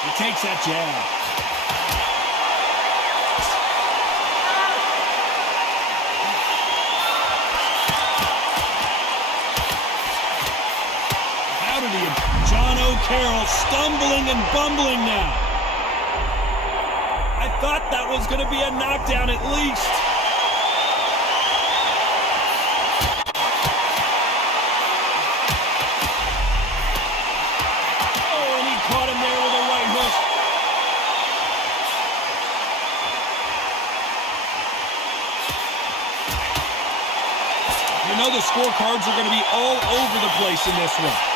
He takes that jab. John O'Carroll stumbling and bumbling now. I thought that was going to be a knockdown at least. Oh, and he caught him there with a right hook. You know the scorecards are going to be all over the place in this one.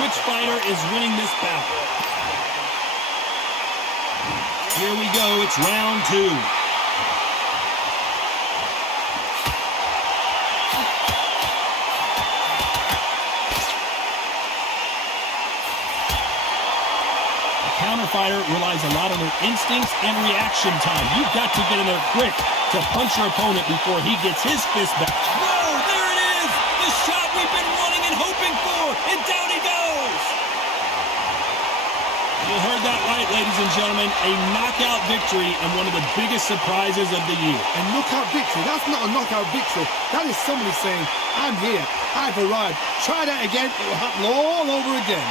Which fighter is winning this bout? Here we go, it's round 2. A counter fighter relies a lot on their instincts and reaction time. You've got to get in there quick to punch your opponent before he gets his fist back. Whoa, there it is! The shot we've been running and hoping for, and down he goes! You heard that right, ladies and gentlemen. A knockout victory and one of the biggest surprises of the year. A knockout victory? That's not a knockout victory. That is somebody saying, I'm here, I've arrived. Try that again, it will happen all over again.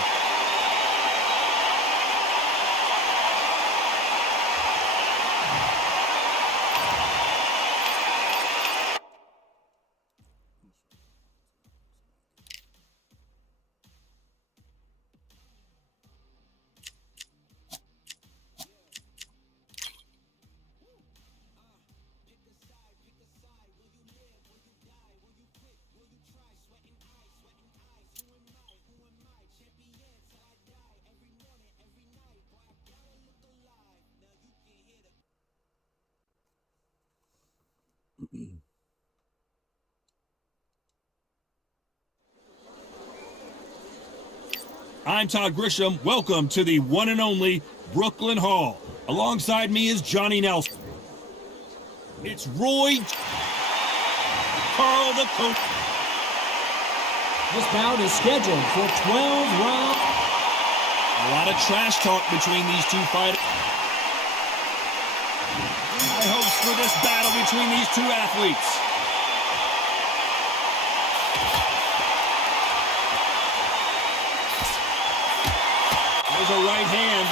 I'm Todd Grisham. Welcome to the one and only Brooklyn Hall. Alongside me is Johnny Nelson. It's Roy Carl the coach. This bout is scheduled for 12 rounds. A lot of trash talk between these two fighters. High hopes for this battle between these two athletes. There's a right hand.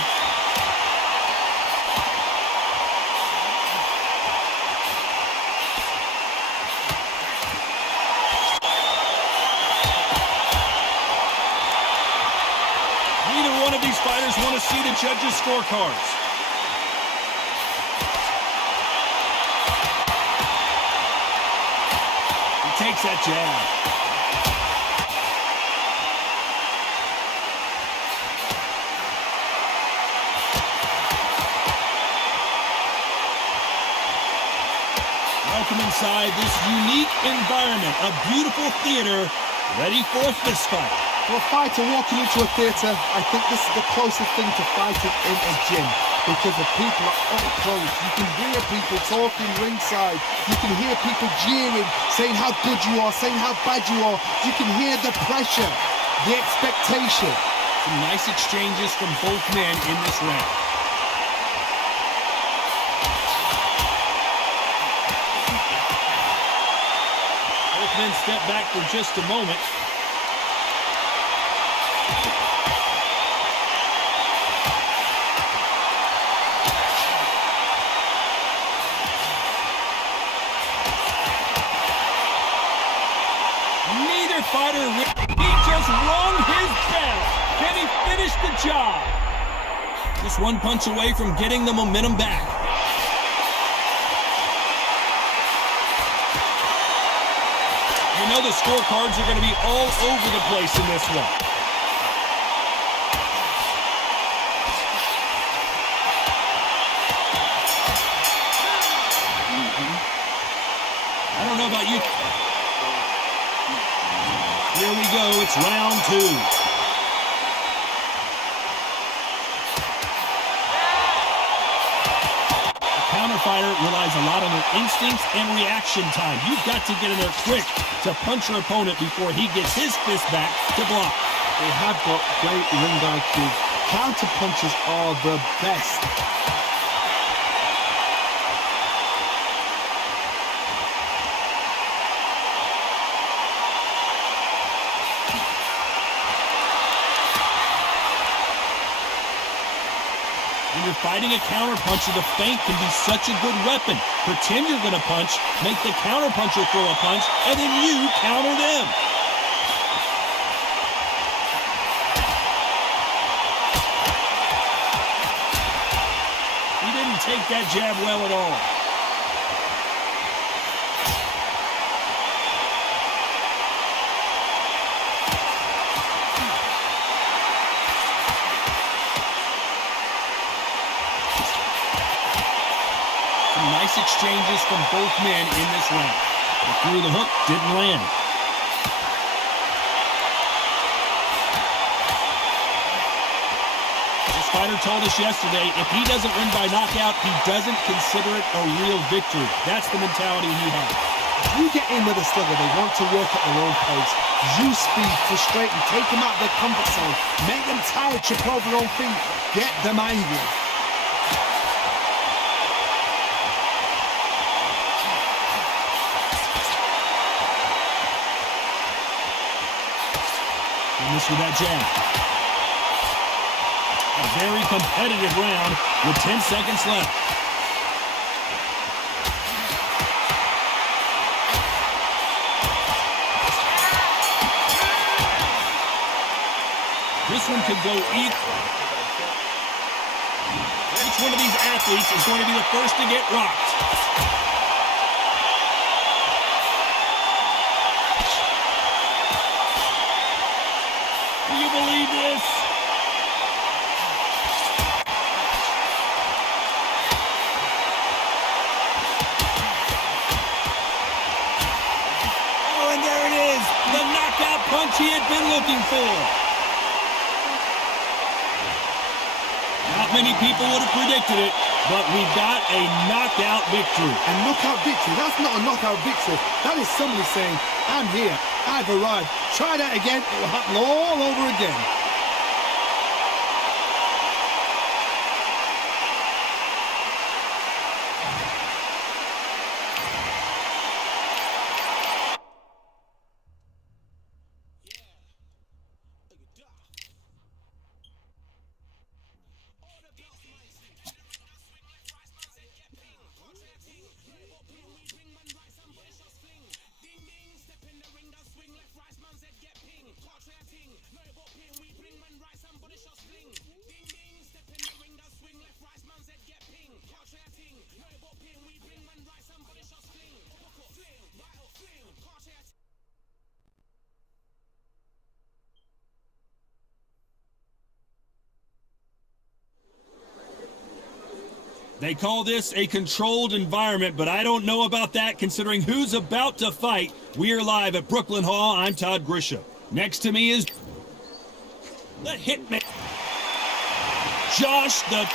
Neither one of these fighters want to see the judges' scorecards. He takes that jab. Welcome inside this unique environment, a beautiful theater, ready for a fist fight. For a fighter walking into a theatre, I think this is the closest thing to fighting in a gym because the people are up close. You can hear people talking ringside. You can hear people jeering, saying how good you are, saying how bad you are. You can hear the pressure, the expectation. Some nice exchanges from both men in this round. Both men step back for just a moment. Neither fighter, he just wrung his bell. Can he finish the job? Just one punch away from getting the momentum back. You know the scorecards are going to be all over the place in this one. know about you. Here we go. It's round 2. Counterfighter relies a lot on their instincts and reaction time. You've got to get in there quick to punch your opponent before he gets his fist back to block. They have got great ring IQ. Counter punches are the best. When you're fighting a counterpuncher, the feint can be such a good weapon. Pretend you're going to punch, make the counterpuncher throw a punch, and then you counter them. He didn't take that jab well at all. Nice exchanges from both men in this round. But through the hook, didn't land. This fighter told us yesterday, if he doesn't win by knockout, he doesn't consider it a real victory. That's the mentality he has. If you get in with a slugger, they want to work at their own pace. Use speed, frustrate them, take them out of their comfort zone, make them tired, trip over their own feet, get them angry. Miss with that jab. A very competitive round with 10 seconds left. This one could go equal. Each one of these athletes is going to be the first to get rocked. Do you believe this? Oh, and there it is. The knockout punch he had been looking for. Not many people would have predicted it, but we got a knockout victory. A knockout victory? That's not a knockout victory. That is somebody saying, I'm here, I've arrived. Try that again, it will happen all over again. They call this a controlled environment, but I don't know about that considering who's about to fight. We are live at Brooklyn Hall. I'm Todd Grisham. Next to me is the Hitman, Josh the...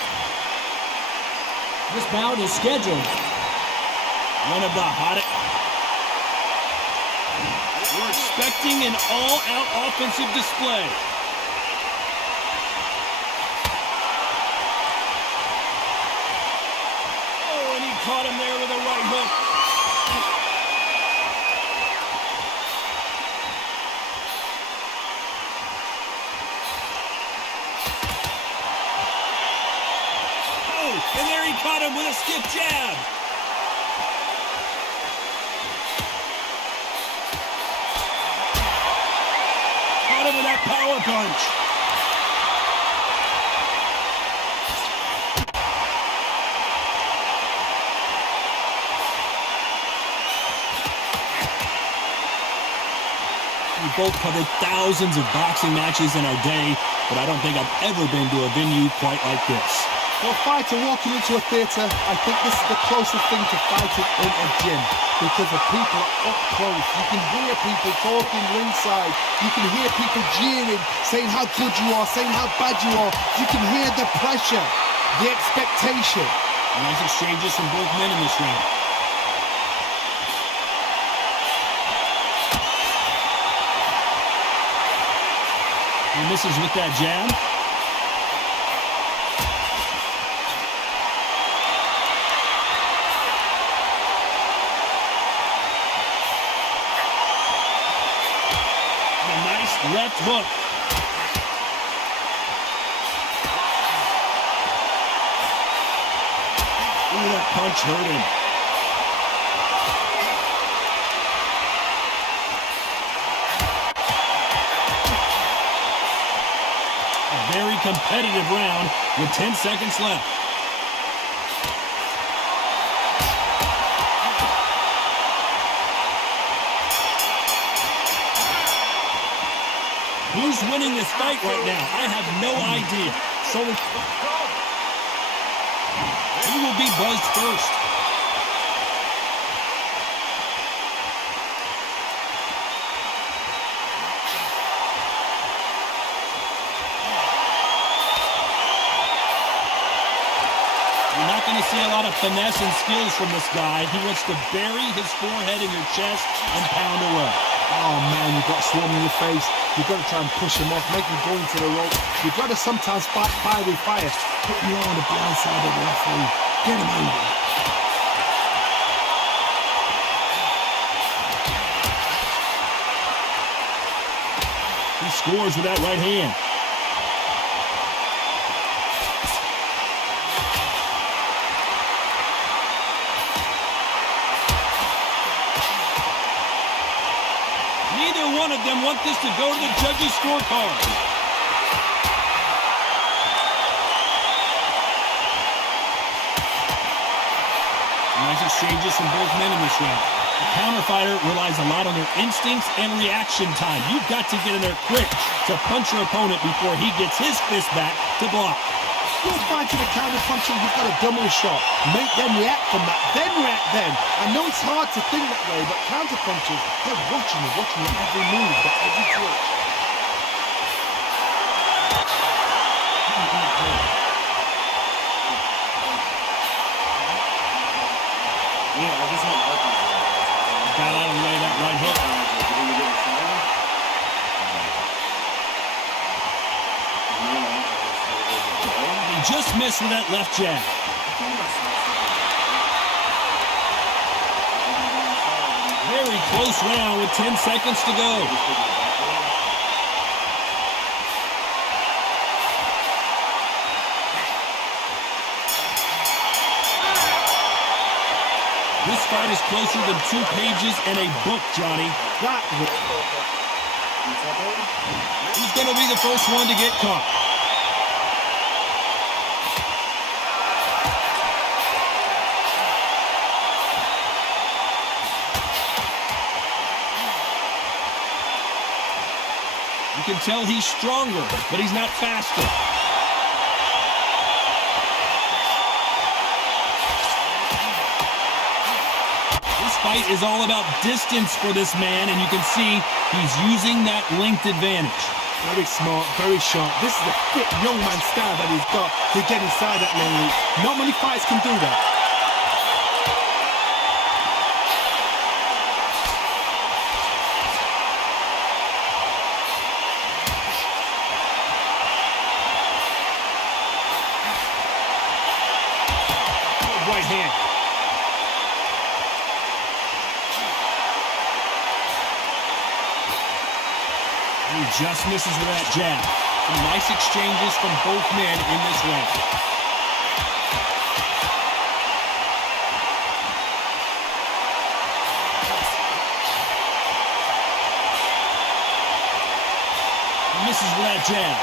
This bout is scheduled. One of the hottest. We're expecting an all-out offensive display. Caught him there with a right hook. Oh, and there he caught him with a stiff jab. Caught him with that power punch. We both covered thousands of boxing matches in our day, but I don't think I've ever been to a venue quite like this. For a fighter walking into a theatre, I think this is the closest thing to fighting in a gym because the people are up close. You can hear people talking ringside. You can hear people jeering, saying how good you are, saying how bad you are. You can hear the pressure, the expectation. Nice exchanges from both men in this round. He misses with that jab. And a nice left hook. Ooh, that punch hurt him. Very competitive round with 10 seconds left. Who's winning this fight right now? I have no idea. So who will be buzzed first? You're not going to see a lot of finesse and skills from this guy. He wants to bury his forehead in your chest and pound away. Oh man, you've got a swarm in your face. You've got to try and push him off, make him go into the rope. You've got to sometimes fight fire with fire. Put you on the blind side of the referee. Get him angry. He scores with that right hand. Neither one of them want this to go to the judges' scorecard. Nice exchanges from both men in this round. The counter fighter relies a lot on their instincts and reaction time. You've got to get in there quick to punch your opponent before he gets his fist back to block. You're fighting a counter puncher, you've got a double shot. Make them react from that, then react then. I know it's hard to think that way, but counter punchers, they're watching you every move, every twitch. Got out of the way of that right hook. He just missed with that left jab. Very close round with 10 seconds to go. This fight is closer than 2 pages in a book, Johnny. Who's going to be the first one to get caught? You can tell he's stronger, but he's not faster. Fight is all about distance for this man, and you can see he's using that length advantage. Very smart, very sharp. This is a fit young man style that he's got to get inside that long reach. Not many fighters can do that. Right hand. He just misses with that jab. Some nice exchanges from both men in this round. He misses with that jab.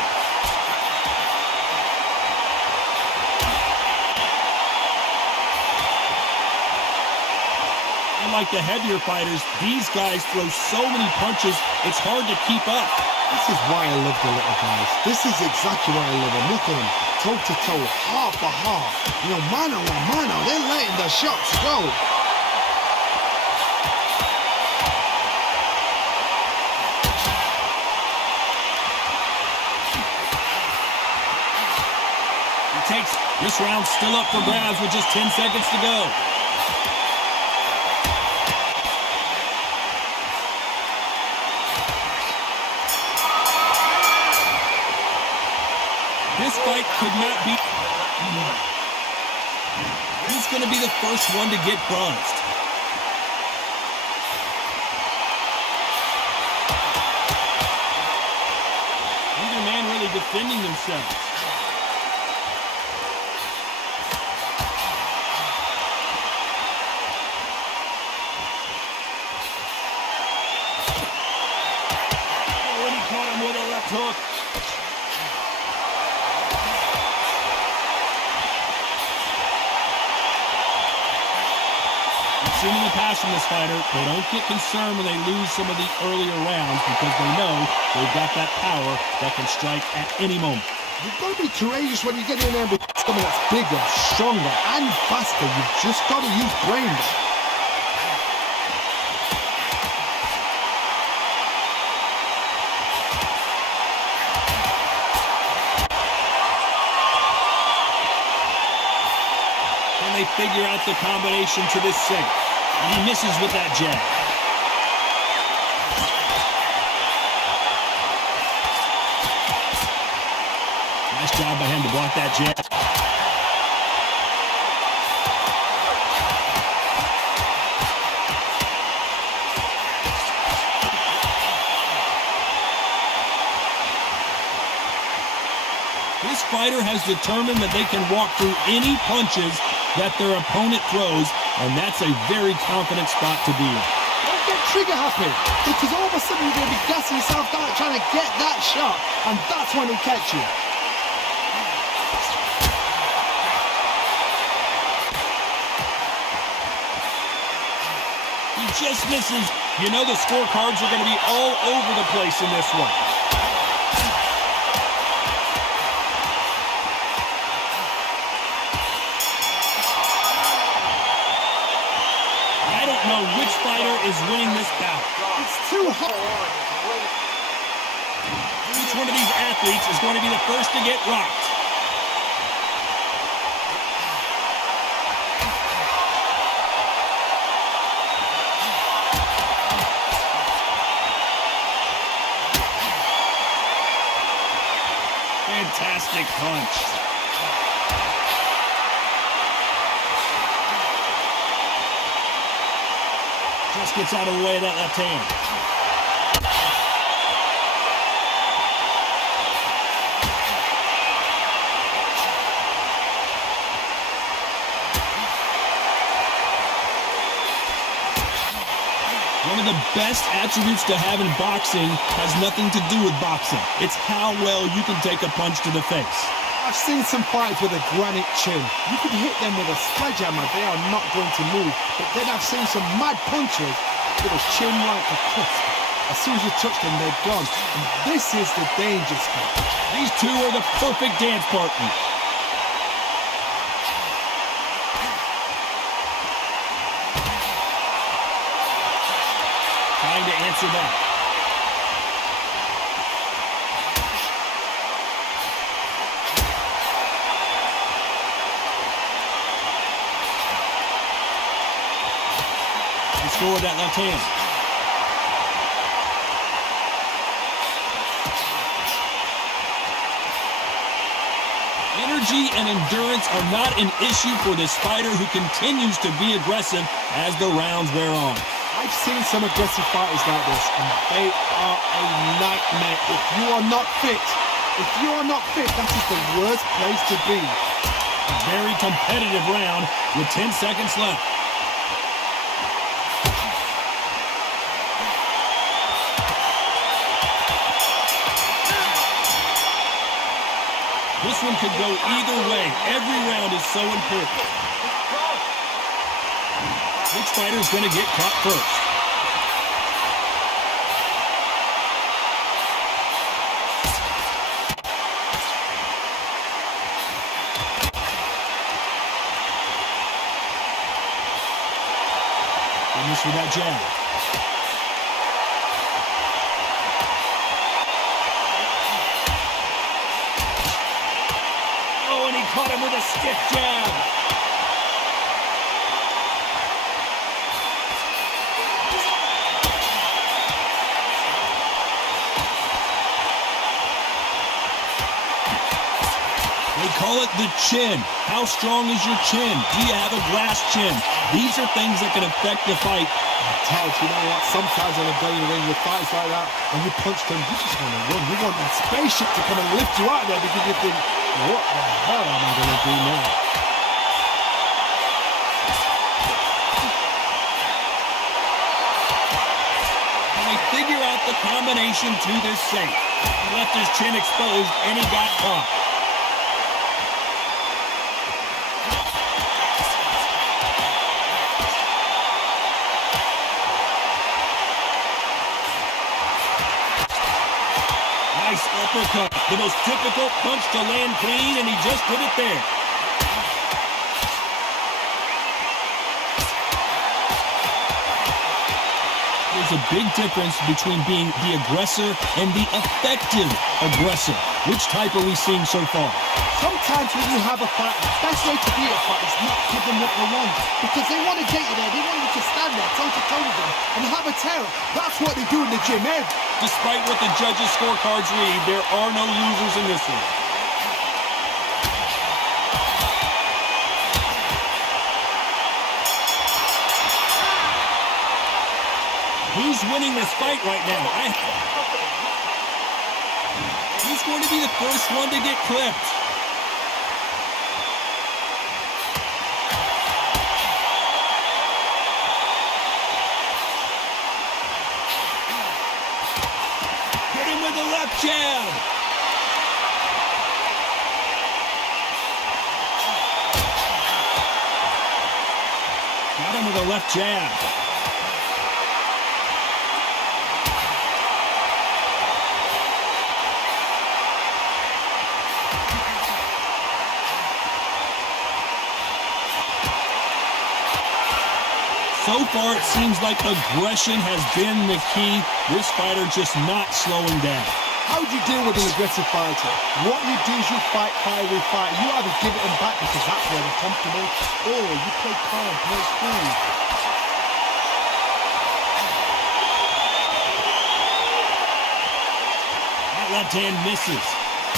And like the heavier fighters, these guys throw so many punches, it's hard to keep up. This is why I love the little guys. This is exactly why I love them. Look at them, toe to toe, heart for heart. You know, mano a mano, they're letting the shots go. This round still up for grabs with just 10 seconds to go. This fight could not be... Who's going to be the first one to get buzzed? Neither man really defending themselves. Hook. We've seen in the past from this fighter, they don't get concerned when they lose some of the earlier rounds because they know they've got that power that can strike at any moment. You've got to be courageous when you get in there with someone that's bigger, stronger, and faster. You've just got to use brains. They figure out the combination to this sink, and he misses with that jab. Nice job by him to block that jab. This fighter has determined that they can walk through any punches that their opponent throws, and that's a very confident spot to be in. Don't get trigger happy, because all of a sudden you're going to be gassing yourself down trying to get that shot, and that's when he'll catch you. He just misses. You know the scorecards are going to be all over the place in this one. Which fighter is winning this bout? It's too hard. Each one of these athletes is going to be the first to get rocked. Fantastic punch. Just gets out of the way of that left hand. One of the best attributes to have in boxing has nothing to do with boxing. It's how well you can take a punch to the face. I've seen some fights with a granite chin. You could hit them with a sledgehammer, they are not going to move. But then I've seen some mad punchers with a chin like a crisp. As soon as you touch them, they're gone. And this is the danger spot. These two are the perfect dance partners. Trying to answer that. Score that left hand. Energy and endurance are not an issue for this fighter who continues to be aggressive as the rounds wear on. I've seen some aggressive fighters like this, and they are a nightmare. If you are not fit, that is the worst place to be. A very competitive round with 10 seconds left. This one could go either way. Every round is so important. Which fighter's going to get caught first? Finish with that jab. Oh, and he caught him with a stiff jab. They call it the chin. How strong is your chin? Do you have a glass chin? These are things that can affect the fight. Ted, you know what? Sometimes when I go in the ring with fights like that, and you punch them, you just want to run. You want that spaceship to come and lift you out there because you think, what the hell am I going to do now? And they figure out the combination to this safe. He left his chin exposed and he got caught. Nice uppercut. The most difficult punch to land clean, and he just did it there. There's a big difference between being the aggressor and the effective aggressor. Which type are we seeing so far? Sometimes when you have a fight, the best way to beat a fight is not give them what they want. Because they want to get you there. They want you to stand there toe-to-toe with them and have a terror. That's what they do in the gym, eh? Despite what the judges' scorecards read, there are no losers in this one. Who's winning this fight right now? Who's going to be the first one to get clipped? Hit him with a left jab. Got him with a left jab. So far, it seems like aggression has been the key. This fighter just not slowing down. How do you deal with an aggressive fighter? What you do is you fight fire with fire. You either give it them back because that's where they're comfortable, or you play calm, play cool. That left hand misses.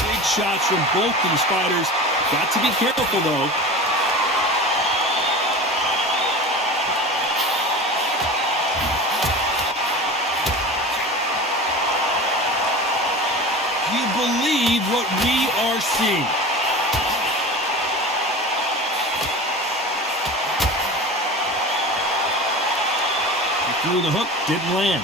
Big shots from both these fighters. Got to be careful, though. Believe what we are seeing. He threw the hook, didn't land.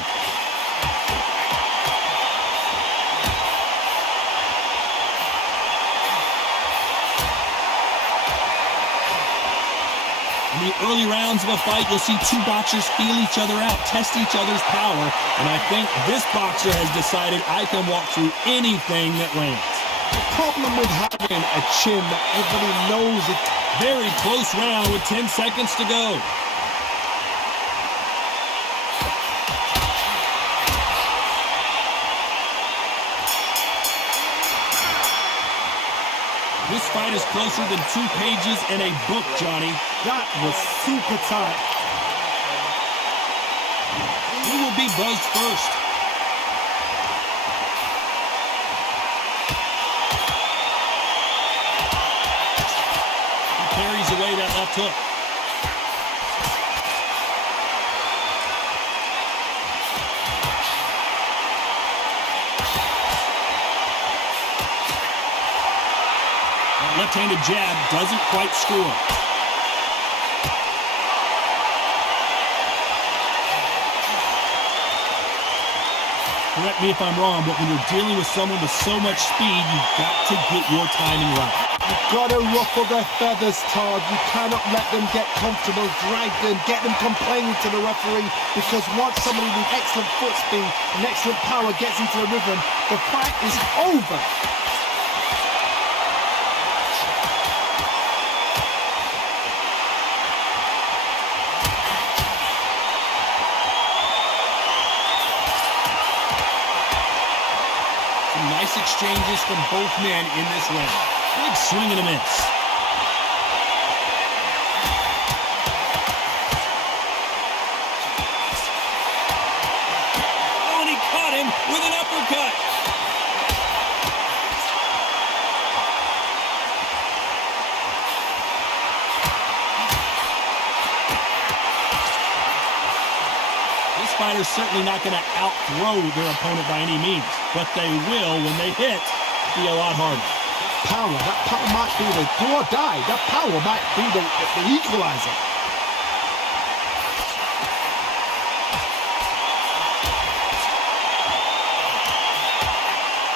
In the early rounds of a fight, you'll see two boxers feel each other out, test each other's power, and I think this boxer has decided I can walk through anything that lands. The problem with having a chin that everybody knows it. Very close round with 10 seconds to go. This fight is closer than 2 pages in a book, Johnny. That was super tight. Who will be buzzed first? He carries away that left hook. Left-handed jab doesn't quite score. Correct me if I'm wrong, but when you're dealing with someone with so much speed, you've got to get your timing right. Gotta ruffle their feathers, Todd. You cannot let them get comfortable, drag them, get them complaining to the referee, because once somebody with excellent foot speed and excellent power gets into the rhythm, the fight is over. Some nice exchanges from both men in this round. Big swing and a miss. Oh, and he caught him with an uppercut. This fighter's certainly not going to outthrow their opponent by any means, but they will, when they hit, be a lot harder. That power might be the do or die. That power might be the equalizer.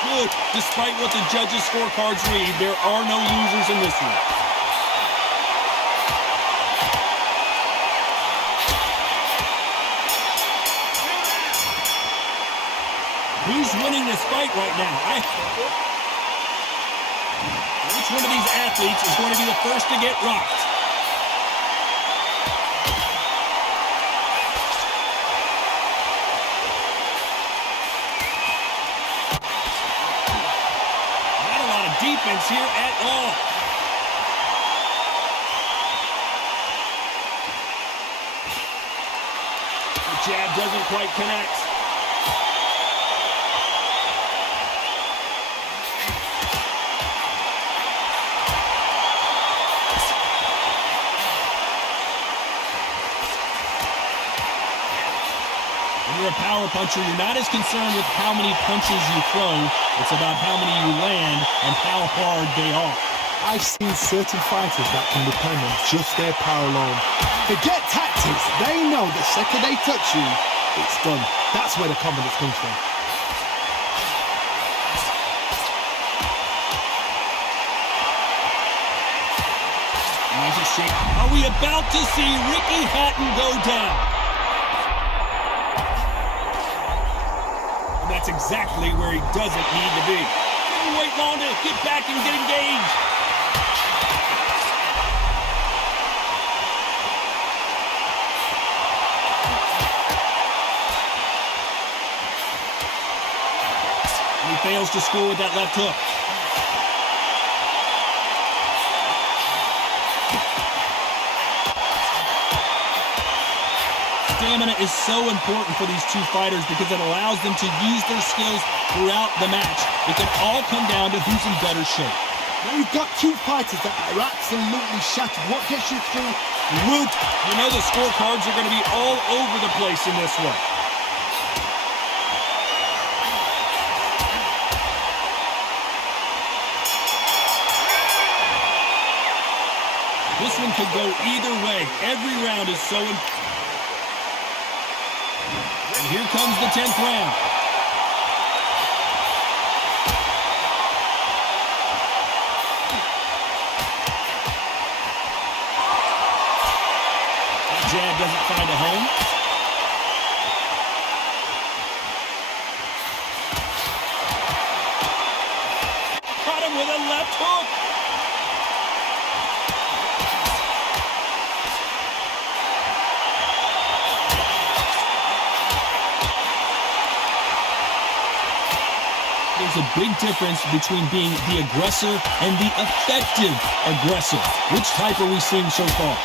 Good. Despite what the judges' scorecards read, there are no losers in this one. Who's winning this fight right now? Which one of these athletes is going to be the first to get rocked? Not a lot of defense here at all. The jab doesn't quite connect. When you're a power puncher, you're not as concerned with how many punches you throw. It's about how many you land and how hard they are. I've seen certain fighters that can depend on just their power alone. Forget tactics. They know the second they touch you, it's done. That's where the confidence comes from. Nice exchange. Are we about to see Ricky Hatton go down? And that's exactly where he doesn't need to be. Didn't wait long to get back and get engaged. And he fails to score with that left hook. Stamina is so important for these two fighters because it allows them to use their skills throughout the match. It can all come down to who's in better shape. Now you've got two fighters that are absolutely shattered. What gets you through? Luke, you know the scorecards are going to be all over the place in this one. This one could go either way. Every round is so important. And here comes the 10th round. That jab doesn't find a home. Caught him with a left hook. There's a big difference between being the aggressor and the effective aggressor. Which type are we seeing so far?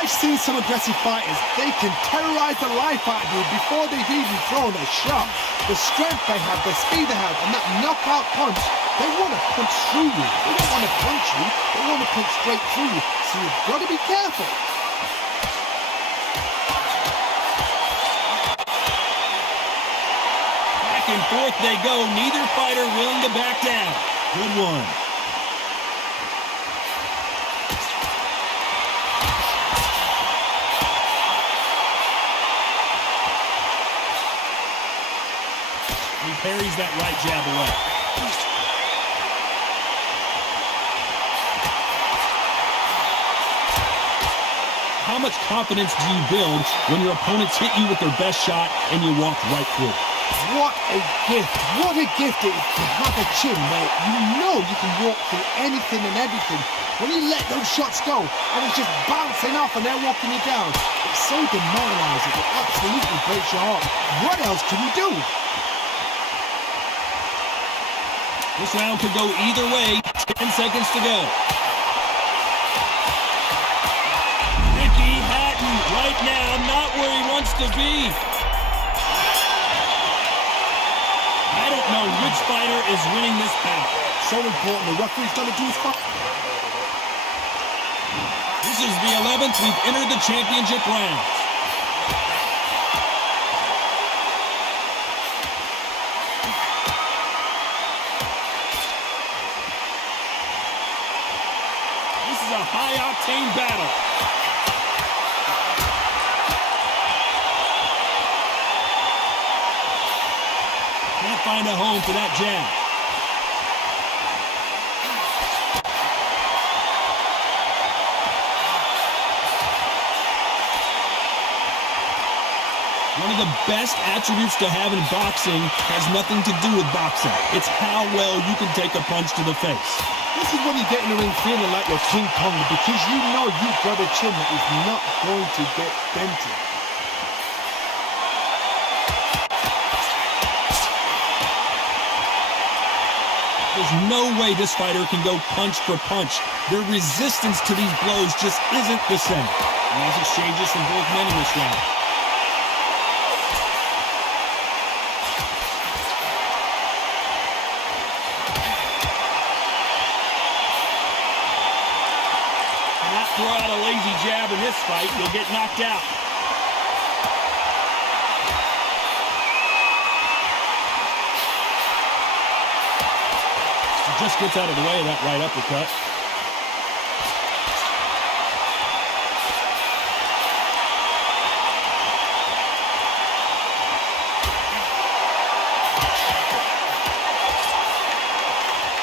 I've seen some aggressive fighters. They can terrorize the life out of you before they've even thrown a shot. The strength they have, the speed they have, and that knockout punch, they want to punch through you. They don't want to punch you. They want to punch straight through you. So you've got to be careful. Back and forth they go. Neither fighter willing to back down. Good one. He parries that right jab away. much confidence do you build when your opponents hit you with their best shot and you walk right through? What a gift. What a gift it is to have a chin where you know you can walk through anything and everything. When you let those shots go and it's just bouncing off and they're walking you down, it's so demoralizing. It absolutely breaks your heart. What else can you do? This round could go either way. 10 seconds to go. Ricky Hatton right now not where he wants to be. I don't know which fighter is winning this bout. So important. The referee's got to do his part. This is the 11th we've entered the championship round. This is a high-octane battle. Can't find a home for that jab. One of the best attributes to have in boxing has nothing to do with boxing. It's how well you can take a punch to the face. This is when you get in the ring feeling like you're King Kong because you know you've got a chin that is not going to get dented. There's no way this fighter can go punch for punch. Their resistance to these blows just isn't the same. Nice exchanges from both men in this round. Not throw out a lazy jab in this fight, you'll get knocked out. Just gets out of the way of that right uppercut.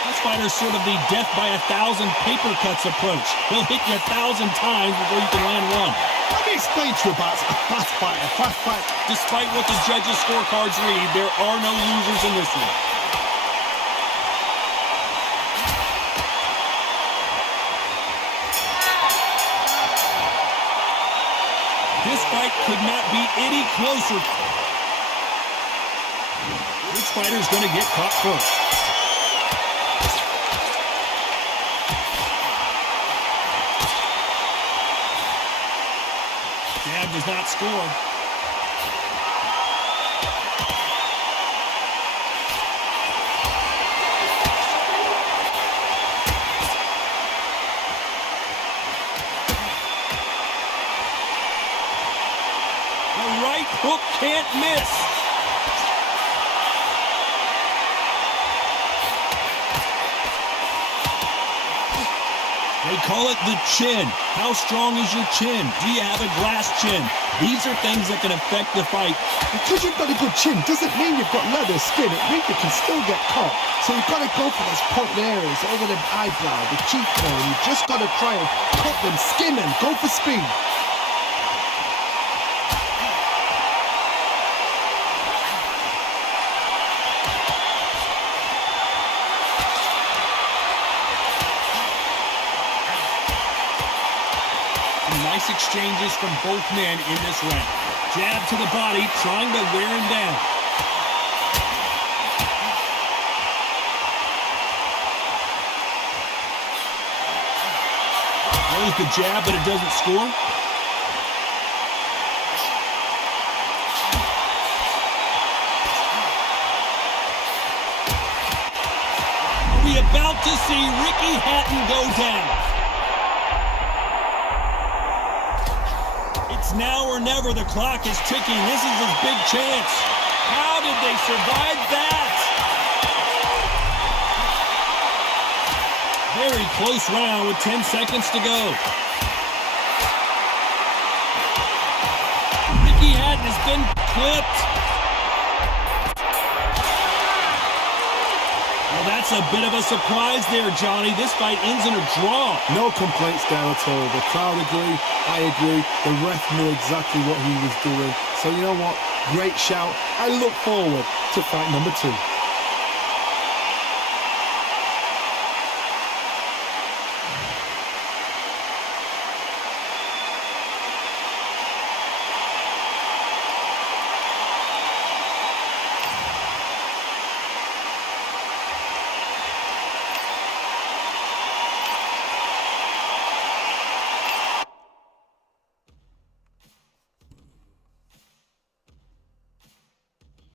This fighter's sort of the death by 1,000 paper cuts approach. He'll hit you 1,000 times before you can land one. Let me explain to you about a fast fighter. Fast fight. Despite what the judges' scorecards read, there are no losers in this one. This fight could not be any closer. Which fighter's going to get caught first? Jab does not score. Hook can't miss. They call it the chin. How strong is your chin? Do you have a glass chin? These are things that can affect the fight. Because you've got a good chin doesn't mean you've got leather skin. It means you can still get caught. So you've got to go for those pointed areas over the eyebrow, the cheekbone. You've just got to try and cut them, skin them, go for speed. Nice exchanges from both men in this round. Jab to the body, trying to wear him down. Throws the jab, but it doesn't score. Are we about to see Ricky Hatton go down? It's now or never. The clock is ticking. This is his big chance. How did they survive that? Very close round with 10 seconds to go. Ricky Hatton has been clipped. Well, that's a bit of a surprise there, Johnny. This fight ends in a draw. No complaints there at all. The crowd agree, I agree. The ref knew exactly what he was doing. So you know what? Great shout. I look forward to fight number 2.